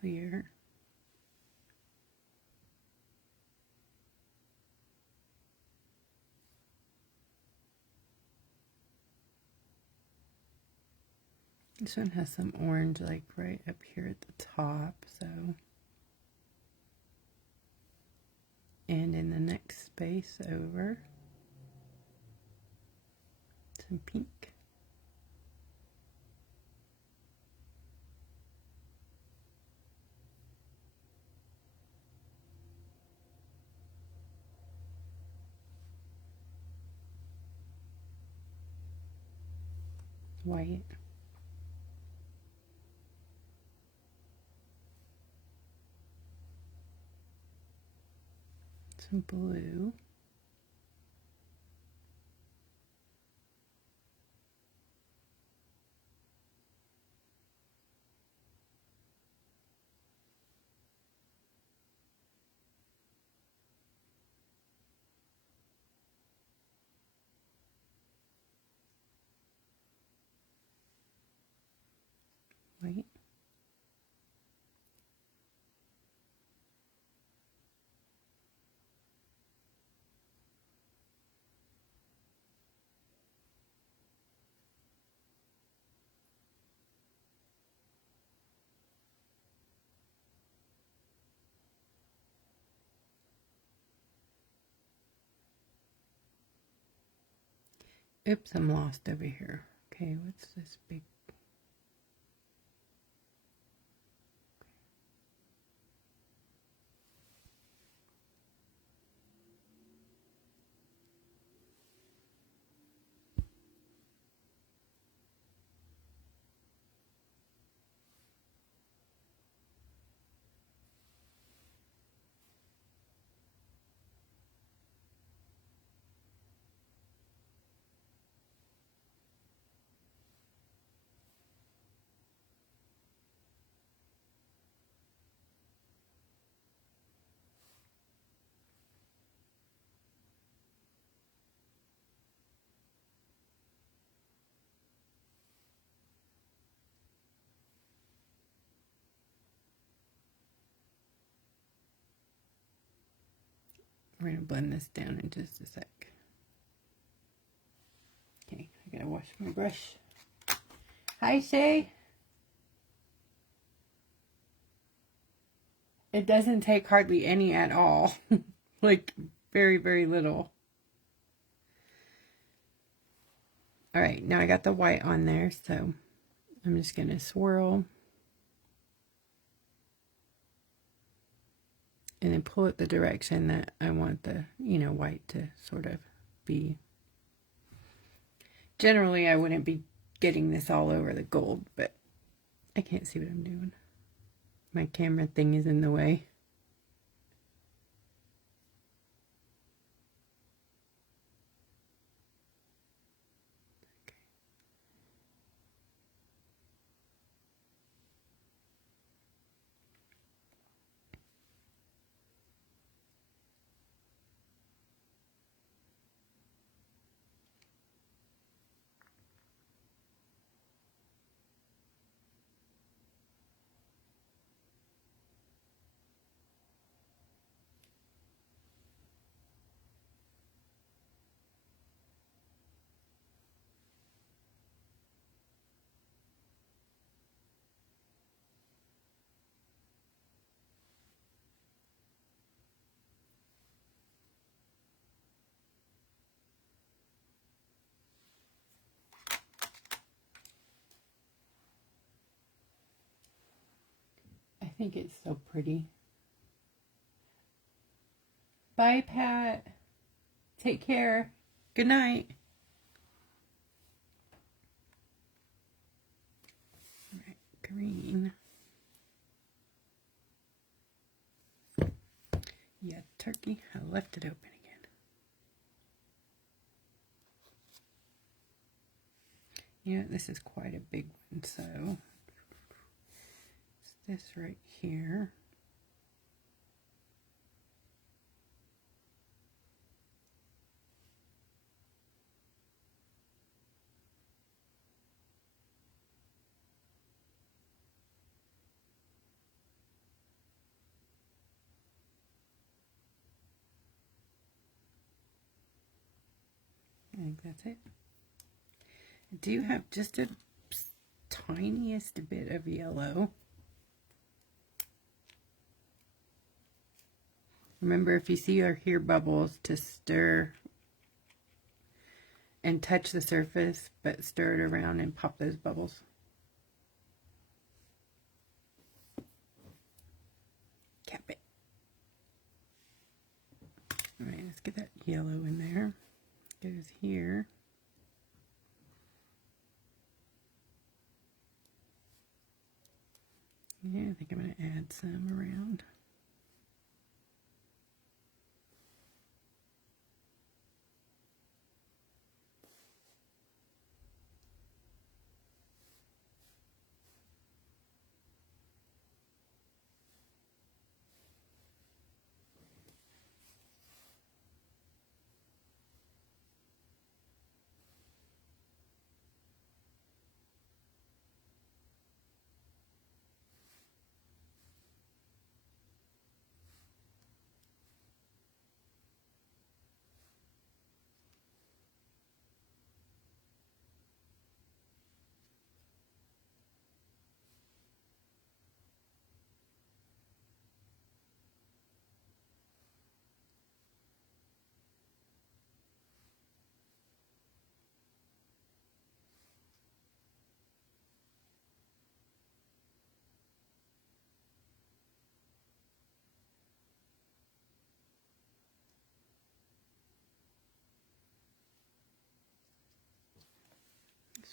Clear. This one has some orange like right up here at the top, so. And in the next space over, some pink. White. Some blue. Oops, I'm lost over here. Okay, what's this big? We're going to blend this down in just a sec. Okay, I gotta wash my brush. Hi, Shay. It doesn't take hardly any at all. Like, very, very little. Alright, now I got the white on there, so I'm just going to swirl. And then pull it the direction that I want the, white to sort of be. Generally, I wouldn't be getting this all over the gold, but I can't see what I'm doing. My camera thing is in the way. I think it's so pretty. Bye, Pat. Take care. Good night. All right, green. Yeah, turkey. I left it open again. Yeah, this is quite a big one, so it's this right here. I think that's it. I do have just a tiniest bit of yellow. Remember, if you see or hear bubbles, to stir and touch the surface, but stir it around and pop those bubbles. Cap it. All right, let's get that yellow in there. Goes here. Yeah, I think I'm going to add some around.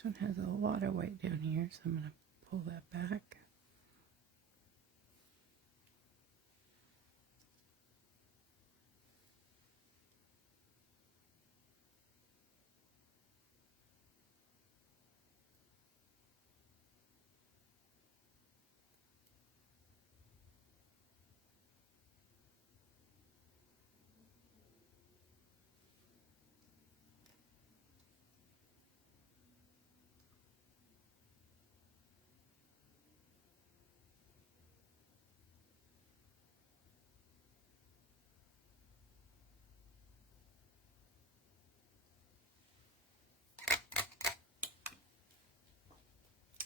This one has a lot of white down here, so I'm going to pull that back.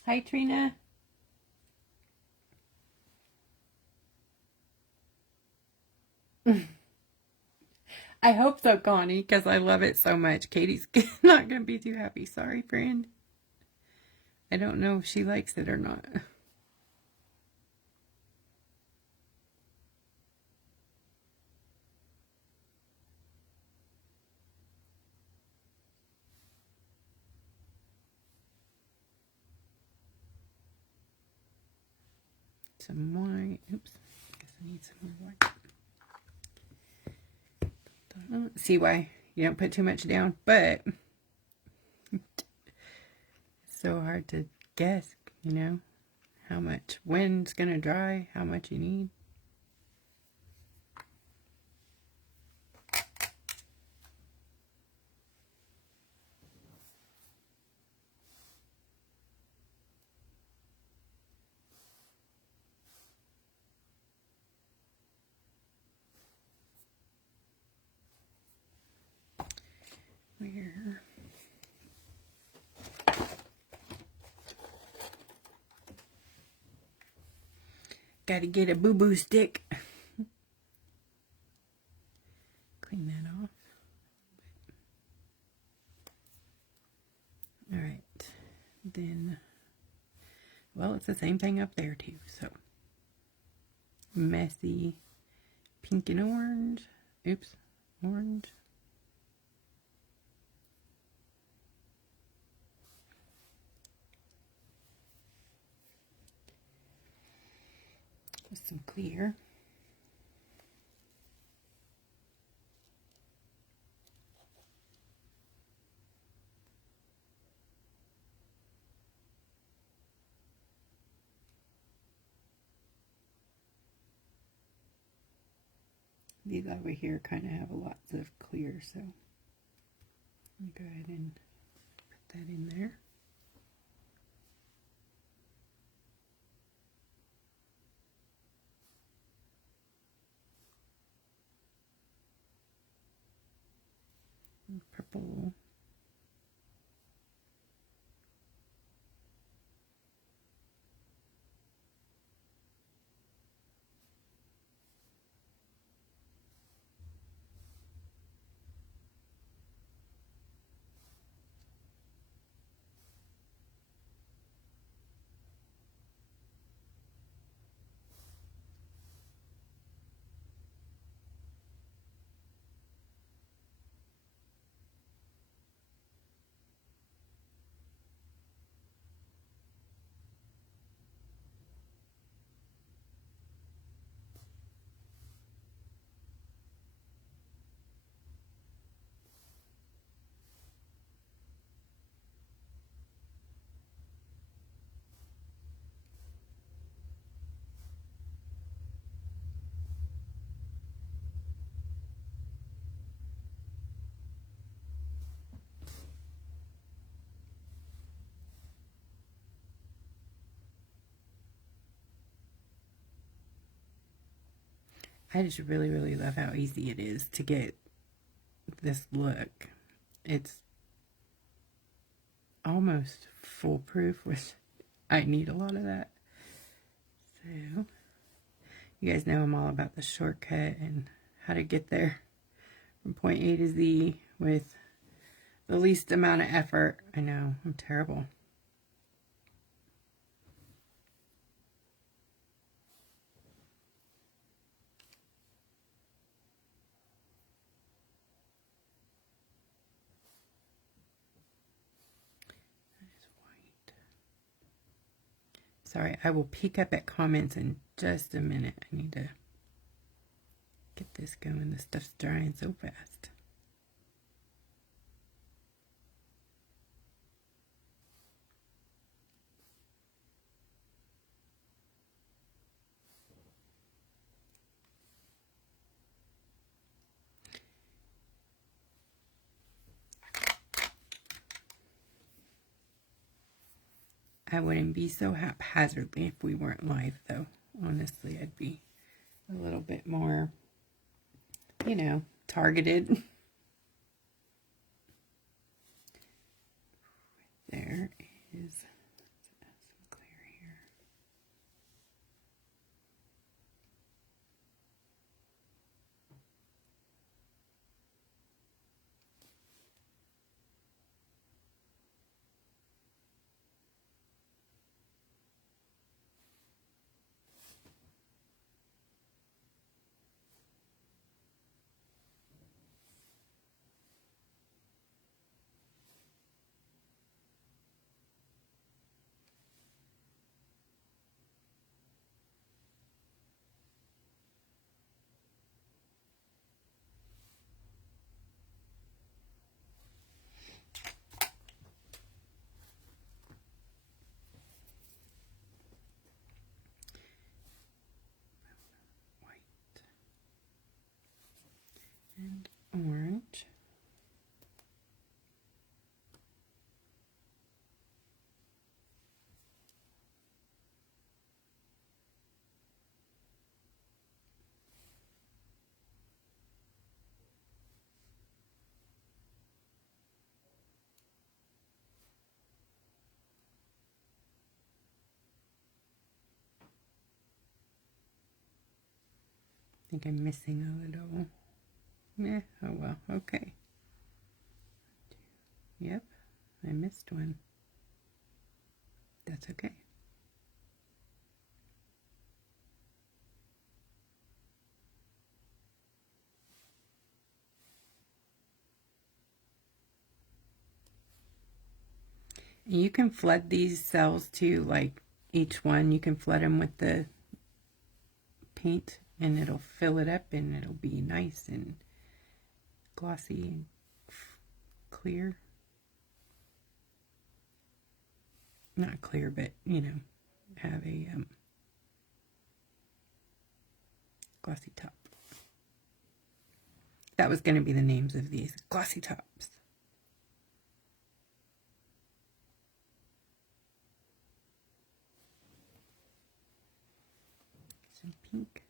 Hi, Trina. I hope so, Connie, because I love it so much. Katie's not going to be too happy. Sorry, friend. I don't know if she likes it or not. Some white. Oops. Guess I need some more white. See why you don't put too much down, but it's so hard to guess, you know, how much, when's going to dry, how much you need. Where? Gotta get a boo-boo stick. Clean that off. Alright. Then, well, it's the same thing up there too, so. Messy pink and orange. Oops. Orange. With some clear. These over here kind of have lots of clear, so I'll go ahead and put that in there. And purple. I just really, really love how easy it is to get this look. It's almost foolproof, which I need a lot of that. So, you guys know I'm all about the shortcut and how to get there from point A to Z with the least amount of effort. I know, I'm terrible. Sorry, I will peek up at comments in just a minute. I need to get this going. This stuff's drying so fast. I wouldn't be so haphazardly if we weren't live, though. Honestly, I'd be a little bit more, you know, targeted. There is some clear here. And orange. I think I'm missing a little. Yeah, oh well, okay. Yep, I missed one. That's okay. You can flood these cells too, like each one, you can flood them with the paint and it'll fill it up and it'll be nice and glossy and clear. Not clear, but you know, have a glossy top. That was going to be the names of these, glossy tops. Some pink.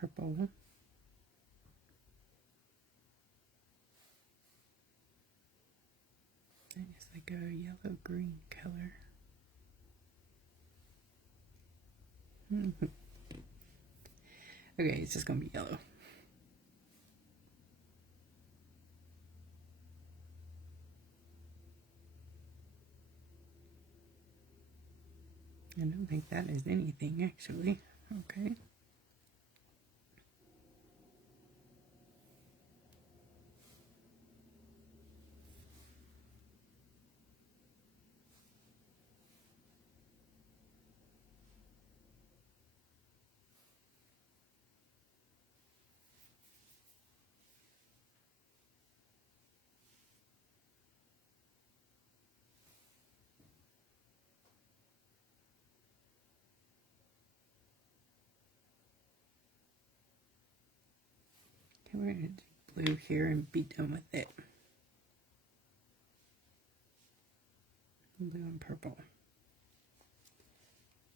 Purple. And it's like a yellow-green color. Okay, it's just going to be yellow. I don't think that is anything, actually. Okay. We're going to do blue here and be done with it. Blue and purple.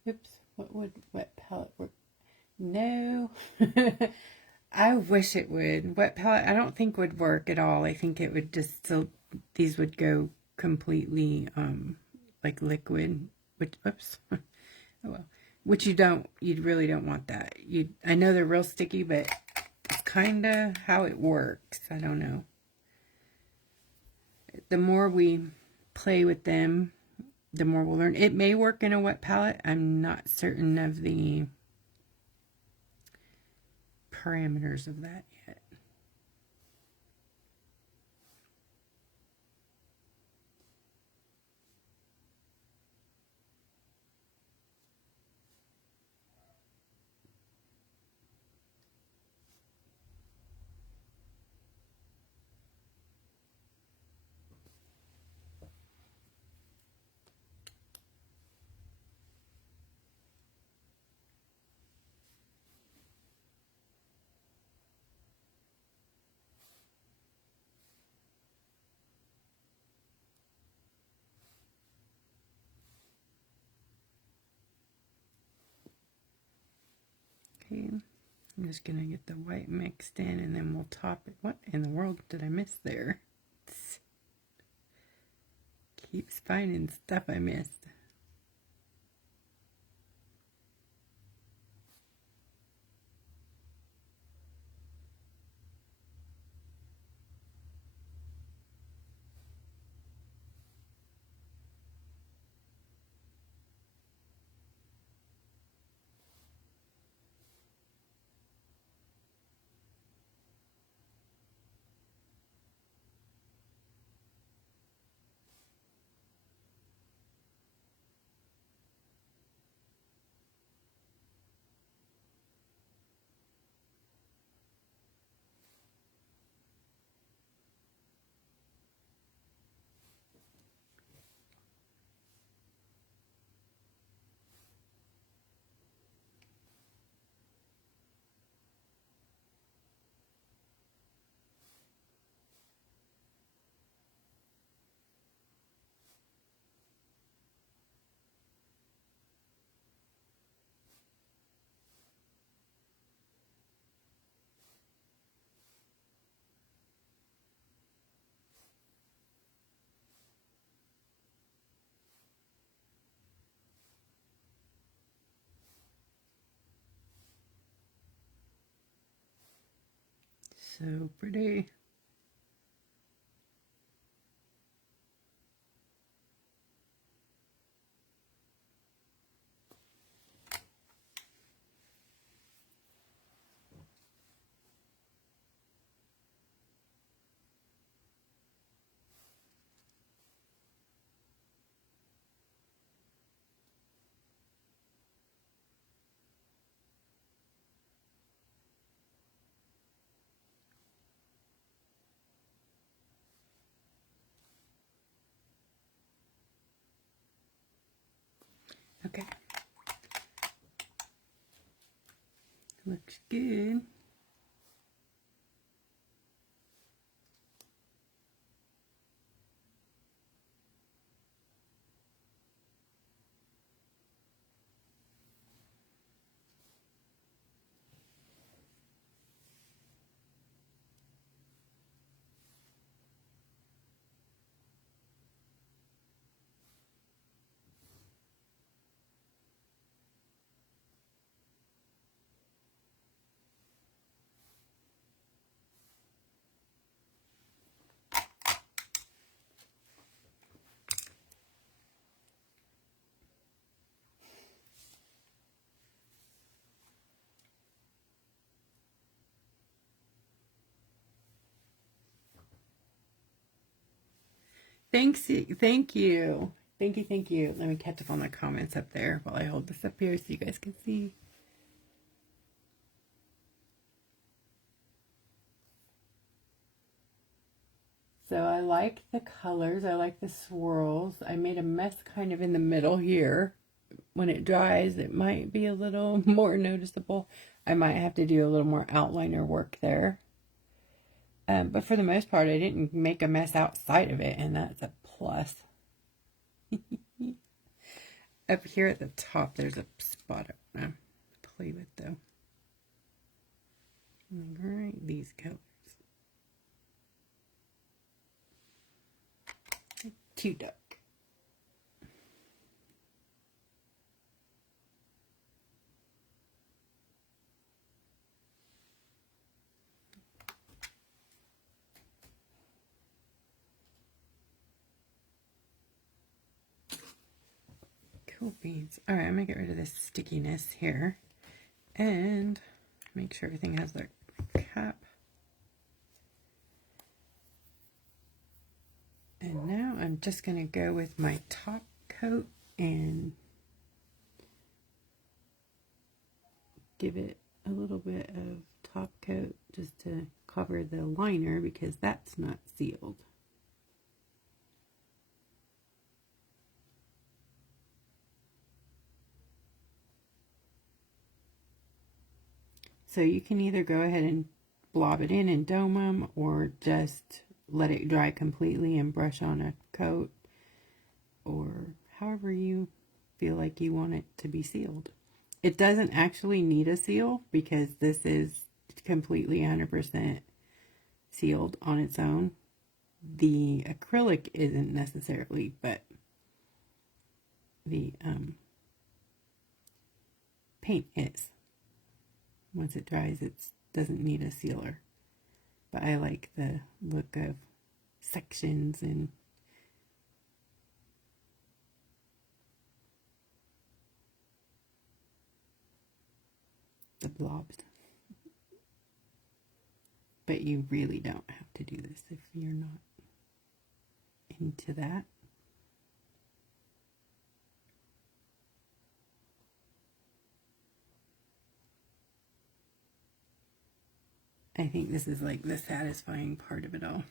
Oops, what would wet palette work? No. I wish it would. Wet palette I don't think would work at all. I think it would just, so these would go completely like liquid, which, oops, oh well, which you really don't want that. I know they're real sticky, but it's kind of how it works. I don't know. The more we play with them, the more we'll learn. It may work in a wet palette. I'm not certain of the parameters of that yet. Okay, I'm just gonna get the white mixed in and then we'll top it. What in the world did I miss there? Keeps finding stuff I missed. So pretty. Okay. Looks good. Thanks. Thank you. Thank you. Thank you. Let me catch up on the comments up there while I hold this up here so you guys can see. So I like the colors. I like the swirls. I made a mess kind of in the middle here. When it dries, it might be a little more noticeable. I might have to do a little more outliner work there. But for the most part, I didn't make a mess outside of it, and that's a plus. Up here at the top, there's a spot I want to play with, though. All right, these colors. Too dark. Cool beans. All right, I'm gonna get rid of this stickiness here and make sure everything has the cap. And now I'm just gonna go with my top coat and give it a little bit of top coat just to cover the liner because that's not sealed. So you can either go ahead and blob it in and dome them, or just let it dry completely and brush on a coat, or however you feel like you want it to be sealed. It doesn't actually need a seal because this is completely 100% sealed on its own. The acrylic isn't necessarily, but the paint is. Once it dries, it doesn't need a sealer. But I like the look of sections and the blobs. But you really don't have to do this if you're not into that. I think this is like the satisfying part of it all.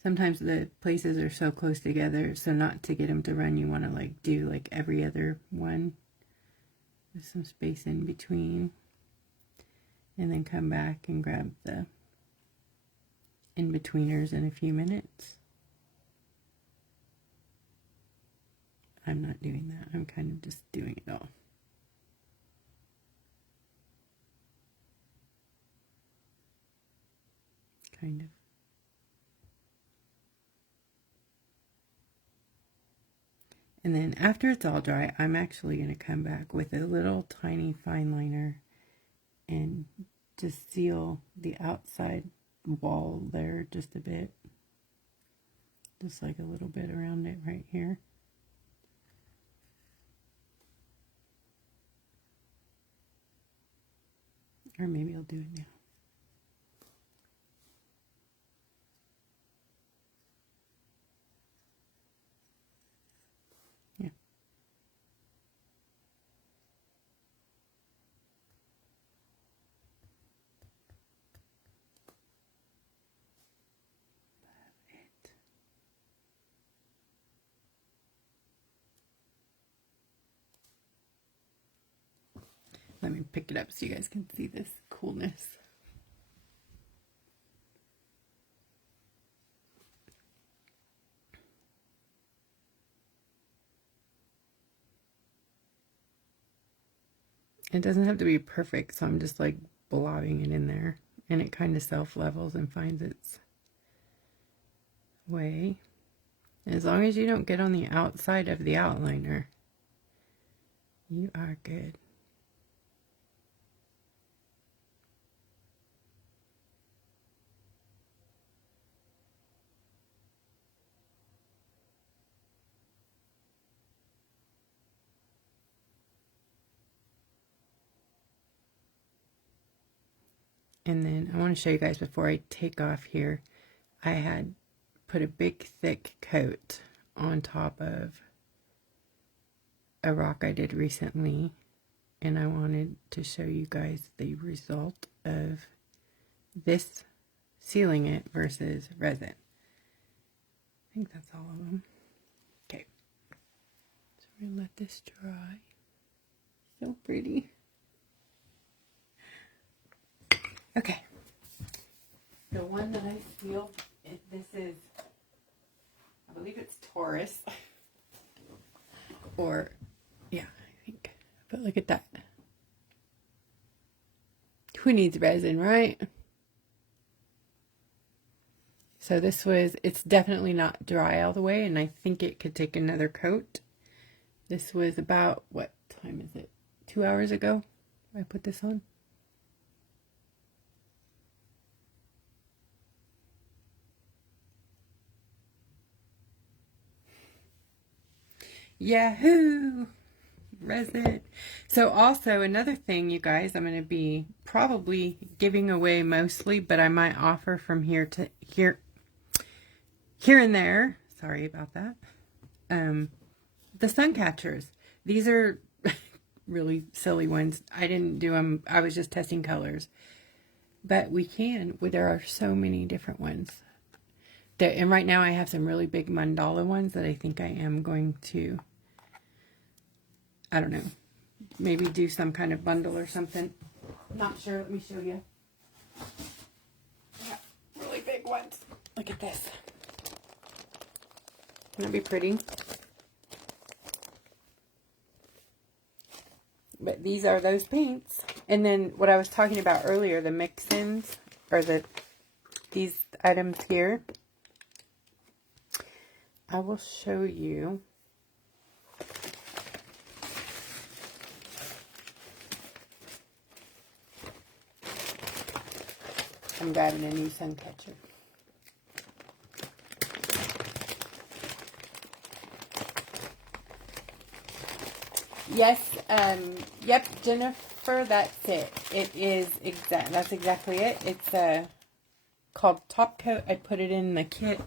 Sometimes the places are so close together, so not to get them to run, you want to like do like every other one with some space in between, and then come back and grab the in-betweeners in a few minutes. I'm not doing that. I'm kind of just doing it all. Kind of. And then after it's all dry, I'm actually going to come back with a little tiny fine liner and just seal the outside wall there just a bit. Just like a little bit around it right here. Or maybe I'll do it now. Yeah. Let me pick it up so you guys can see this coolness. It doesn't have to be perfect, so I'm just like blobbing it in there, and it kind of self-levels and finds its way. As long as you don't get on the outside of the outliner, you are good. And then I want to show you guys before I take off here, I had put a big thick coat on top of a rock I did recently, and I wanted to show you guys the result of this sealing it versus resin. I think that's all of them. Okay, so we're gonna let this dry. So pretty. Okay, the one that I sealed, this is, I believe it's Taurus, or, yeah, I think, but look at that. Who needs resin, right? So this was, it's definitely not dry all the way, and I think it could take another coat. This was about, what time is it? 2 hours ago I put this on. Yahoo! Resin. So also another thing, you guys, I'm going to be probably giving away mostly, but I might offer from here to here and there. Sorry about that. The sun catchers. These are really silly ones. I didn't do them. I was just testing colors. But we can. There are so many different ones. And right now I have some really big mandala ones that I think I am going to, I don't know, maybe do some kind of bundle or something. Not sure. Let me show you. Yeah, really big ones. Look at this. Wouldn't it be pretty? But these are those paints. And then what I was talking about earlier, the mix-ins, or these items here. I will show you. I'm grabbing a new sun catcher. Yes, yep, Jennifer, that's it. It is that's exactly it. It's called Top Coat. I put it in the kit.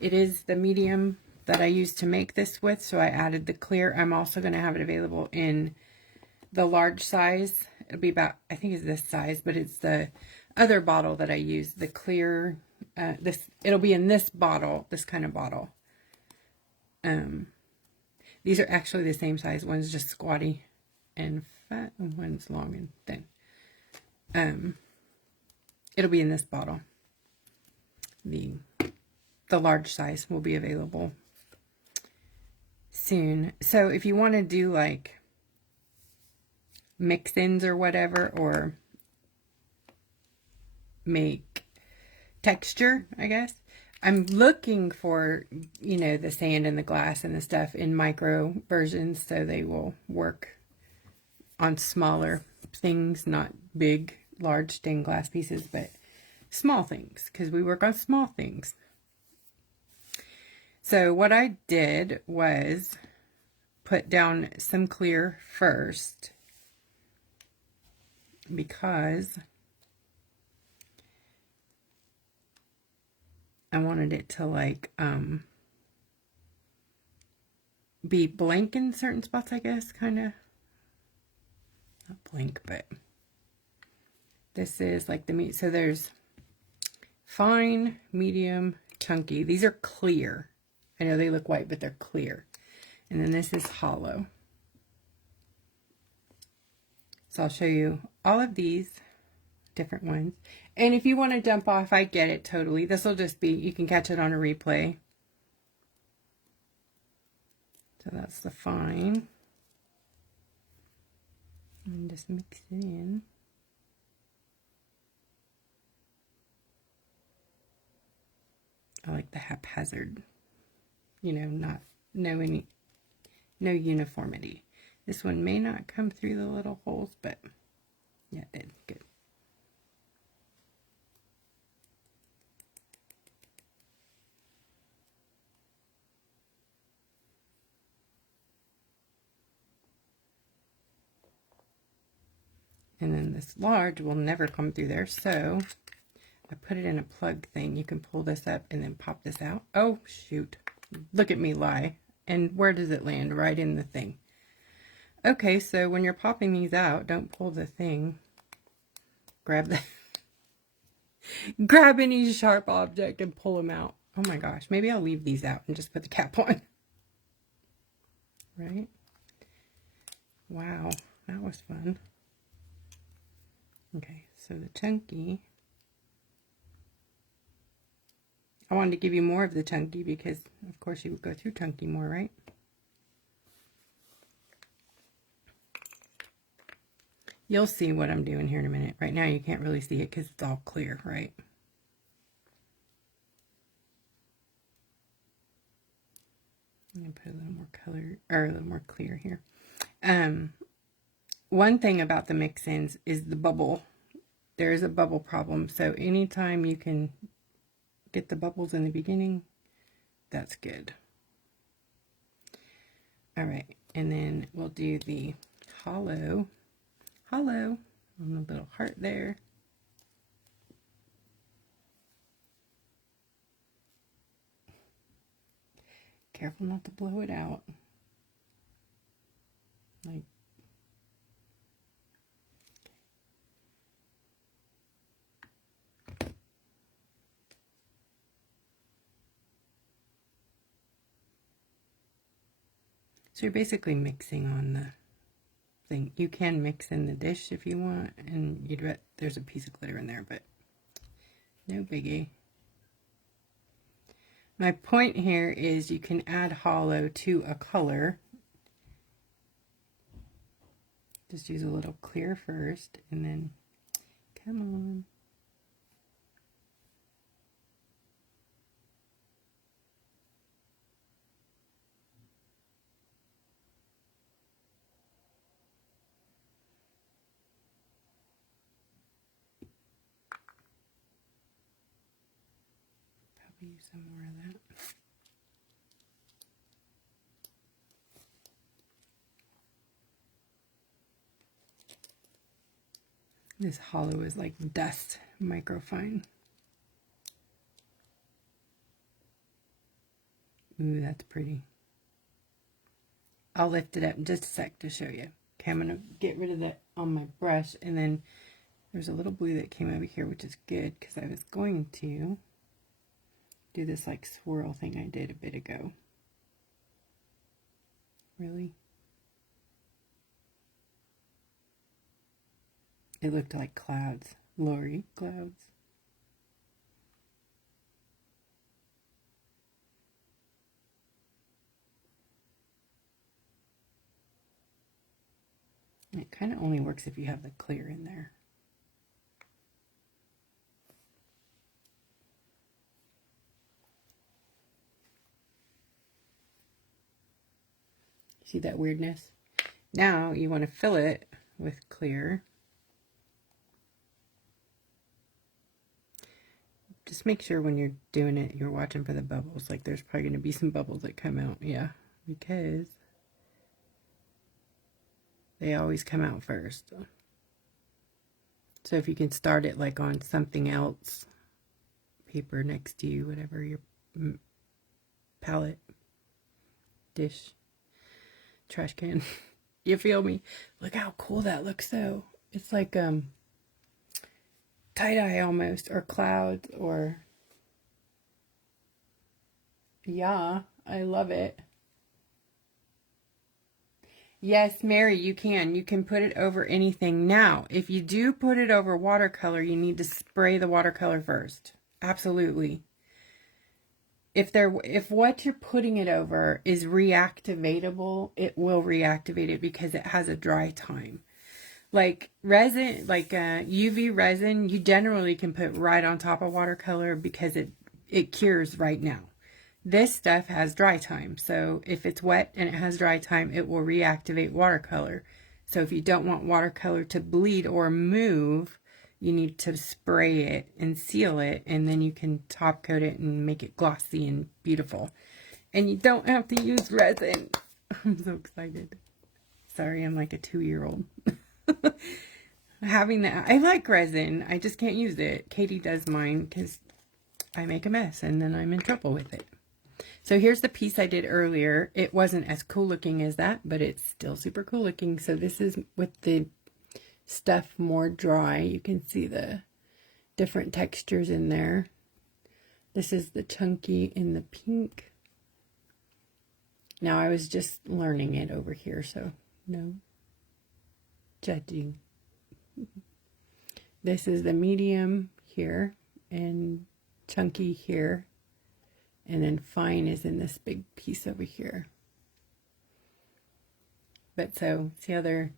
It is the medium that I used to make this with, so I added the clear. I'm also going to have it available in the large size. It'll be about, I think it's this size, but it's the other bottle that I use, the clear, it'll be in this bottle, this kind of bottle. These are actually the same size. One's just squatty and fat, and one's long and thin. It'll be in this bottle. The large size will be available soon. So if you want to do like mix-ins or whatever, or make texture, I guess. I'm looking for, you know, the sand and the glass and the stuff in micro versions, so they will work on smaller things, not big, large stained glass pieces, but small things, because we work on small things. So what I did was put down some clear first, because I wanted it to like be blank in certain spots, I guess, kind of. Not blank, but this is like the meat. So there's fine, medium, chunky. These are clear. I know they look white, but they're clear. And then this is hollow. So I'll show you all of these different ones. And if you want to jump off, I get it totally. This will just be, you can catch it on a replay. So that's the fine. And just mix it in. I like the haphazard, you know, no uniformity. This one may not come through the little holes, but yeah, it did. Good. And then this large will never come through there, so I put it in a plug thing. You can pull this up and then pop this out. Oh, shoot. Look at me lie. And where does it land? Right in the thing. Okay, so when you're popping these out, don't pull the thing. Grab any sharp object and pull them out. Oh my gosh, maybe I'll leave these out and just put the cap on. Right? Wow, that was fun. Okay, so the chunky. I wanted to give you more of the chunky because, of course, you would go through chunky more, right? You'll see what I'm doing here in a minute. Right now, you can't really see it because it's all clear, right? I'm going to put a little more color, or a little more clear here. One thing about the mix-ins is the bubble. There is a bubble problem, so anytime you can get the bubbles in the beginning, that's good. All right, and then we'll do the hollow on the little heart there. Careful not to blow it out. Like, so you're basically mixing on the thing. You can mix in the dish if you want, and you'd bet there's a piece of glitter in there, but no biggie. My point here is you can add hollow to a color. Just use a little clear first, and then, come on. Probably use some more of that. This hollow is like dust, microfine. Ooh, that's pretty. I'll lift it up in just a sec to show you. Okay, I'm going to get rid of that on my brush, and then there's a little blue that came over here, which is good because I was going to do this like swirl thing I did a bit ago. Really? It looked like clouds. Lorry clouds. It kind of only works if you have the clear in there. See that weirdness? Now you want to fill it with clear. Just make sure when you're doing it, you're watching for the bubbles. Like there's probably going to be some bubbles that come out. Yeah, because they always come out first. So if you can start it like on something else, paper next to you, whatever, your palette, dish, trash can. You feel me? Look how cool that looks though. It's like tie-dye almost, or clouds, or yeah, I love it. Yes, Mary, you can put it over anything. Now if you do put it over watercolor, you need to spray the watercolor first. Absolutely. If what you're putting it over is reactivatable, it will reactivate it because it has a dry time. Like resin, like UV resin, you generally can put right on top of watercolor because it cures right now. This stuff has dry time, so if it's wet and it has dry time, it will reactivate watercolor. So if you don't want watercolor to bleed or move, you need to spray it and seal it, and then you can top coat it and make it glossy and beautiful. And you don't have to use resin. I'm so excited. Sorry, I'm like a 2-year-old. Having that, I like resin, I just can't use it. Katie does mine because I make a mess and then I'm in trouble with it. So here's the piece I did earlier. It wasn't as cool looking as that, but it's still super cool looking. So this is with the stuff more dry. You can see the different textures in there. This is the chunky in the pink. Now I was just learning it over here, so no judging. This is the medium here and chunky here, and then fine is in this big piece over here. But so see how they're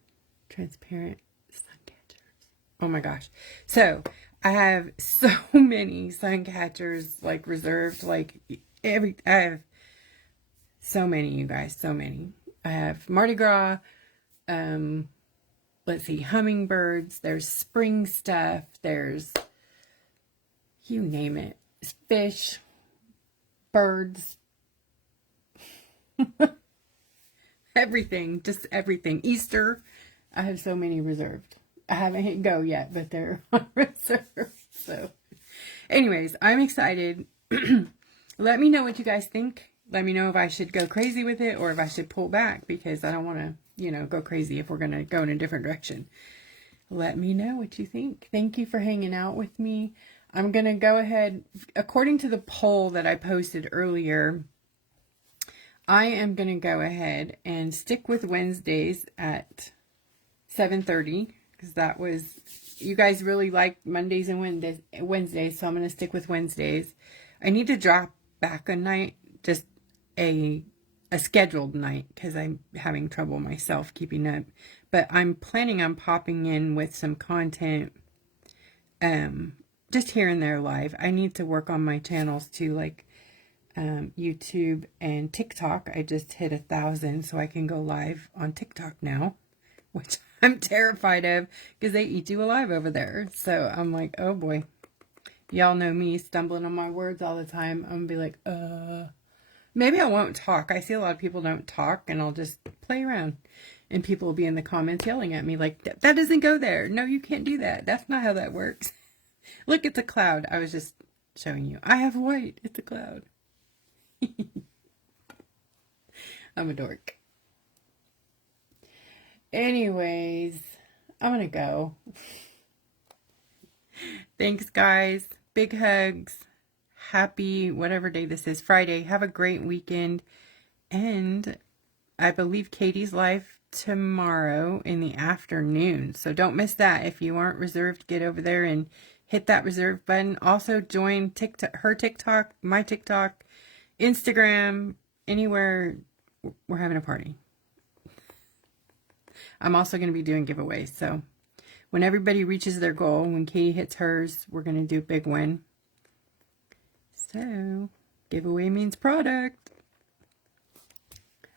transparent sun catchers. Oh my gosh. So I have so many sun catchers like reserved, like I have so many, you guys, so many. I have Mardi Gras, let's see, hummingbirds, there's spring stuff, there's, you name it, fish, birds. Everything, just everything. Easter, I have so many reserved. I haven't hit go yet, but they're on reserve. So anyways, I'm excited. Let me know what you guys think. Let me know if I should go crazy with it or if I should pull back, because I don't want to, you know, go crazy if we're going to go in a different direction. Let me know what you think. Thank you for hanging out with me. I'm going to go ahead, according to the poll that I posted earlier, I am going to go ahead and stick with Wednesdays at 7:30, because that was, you guys really liked Mondays and Wednesdays, so I'm going to stick with Wednesdays. I need to drop back a night, just a scheduled night, because I'm having trouble myself keeping up. But I'm planning on popping in with some content, just here and there live. I need to work on my channels too, like YouTube and TikTok. I just hit 1,000, so I can go live on TikTok now, which I'm terrified of because they eat you alive over there. So I'm like, oh boy. Y'all know me stumbling on my words all the time. I'm gonna be like, maybe I won't talk. I see a lot of people don't talk, and I'll just play around. And people will be in the comments yelling at me like, that doesn't go there. No, you can't do that. That's not how that works. Look, it's a cloud. I was just showing you. I have white. It's a cloud. I'm a dork. Anyways, I'm gonna go. Thanks, guys. Big hugs. Happy whatever day this is, Friday. Have a great weekend. And I believe Katie's live tomorrow in the afternoon, so don't miss that. If you aren't reserved, get over there and hit that reserve button. Also join TikTok, her TikTok, my TikTok, Instagram, anywhere. We're having a party. I'm also going to be doing giveaways, so when everybody reaches their goal, when Katie hits hers, we're going to do a big win. So giveaway means product.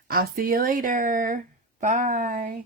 I'll see you later. Bye.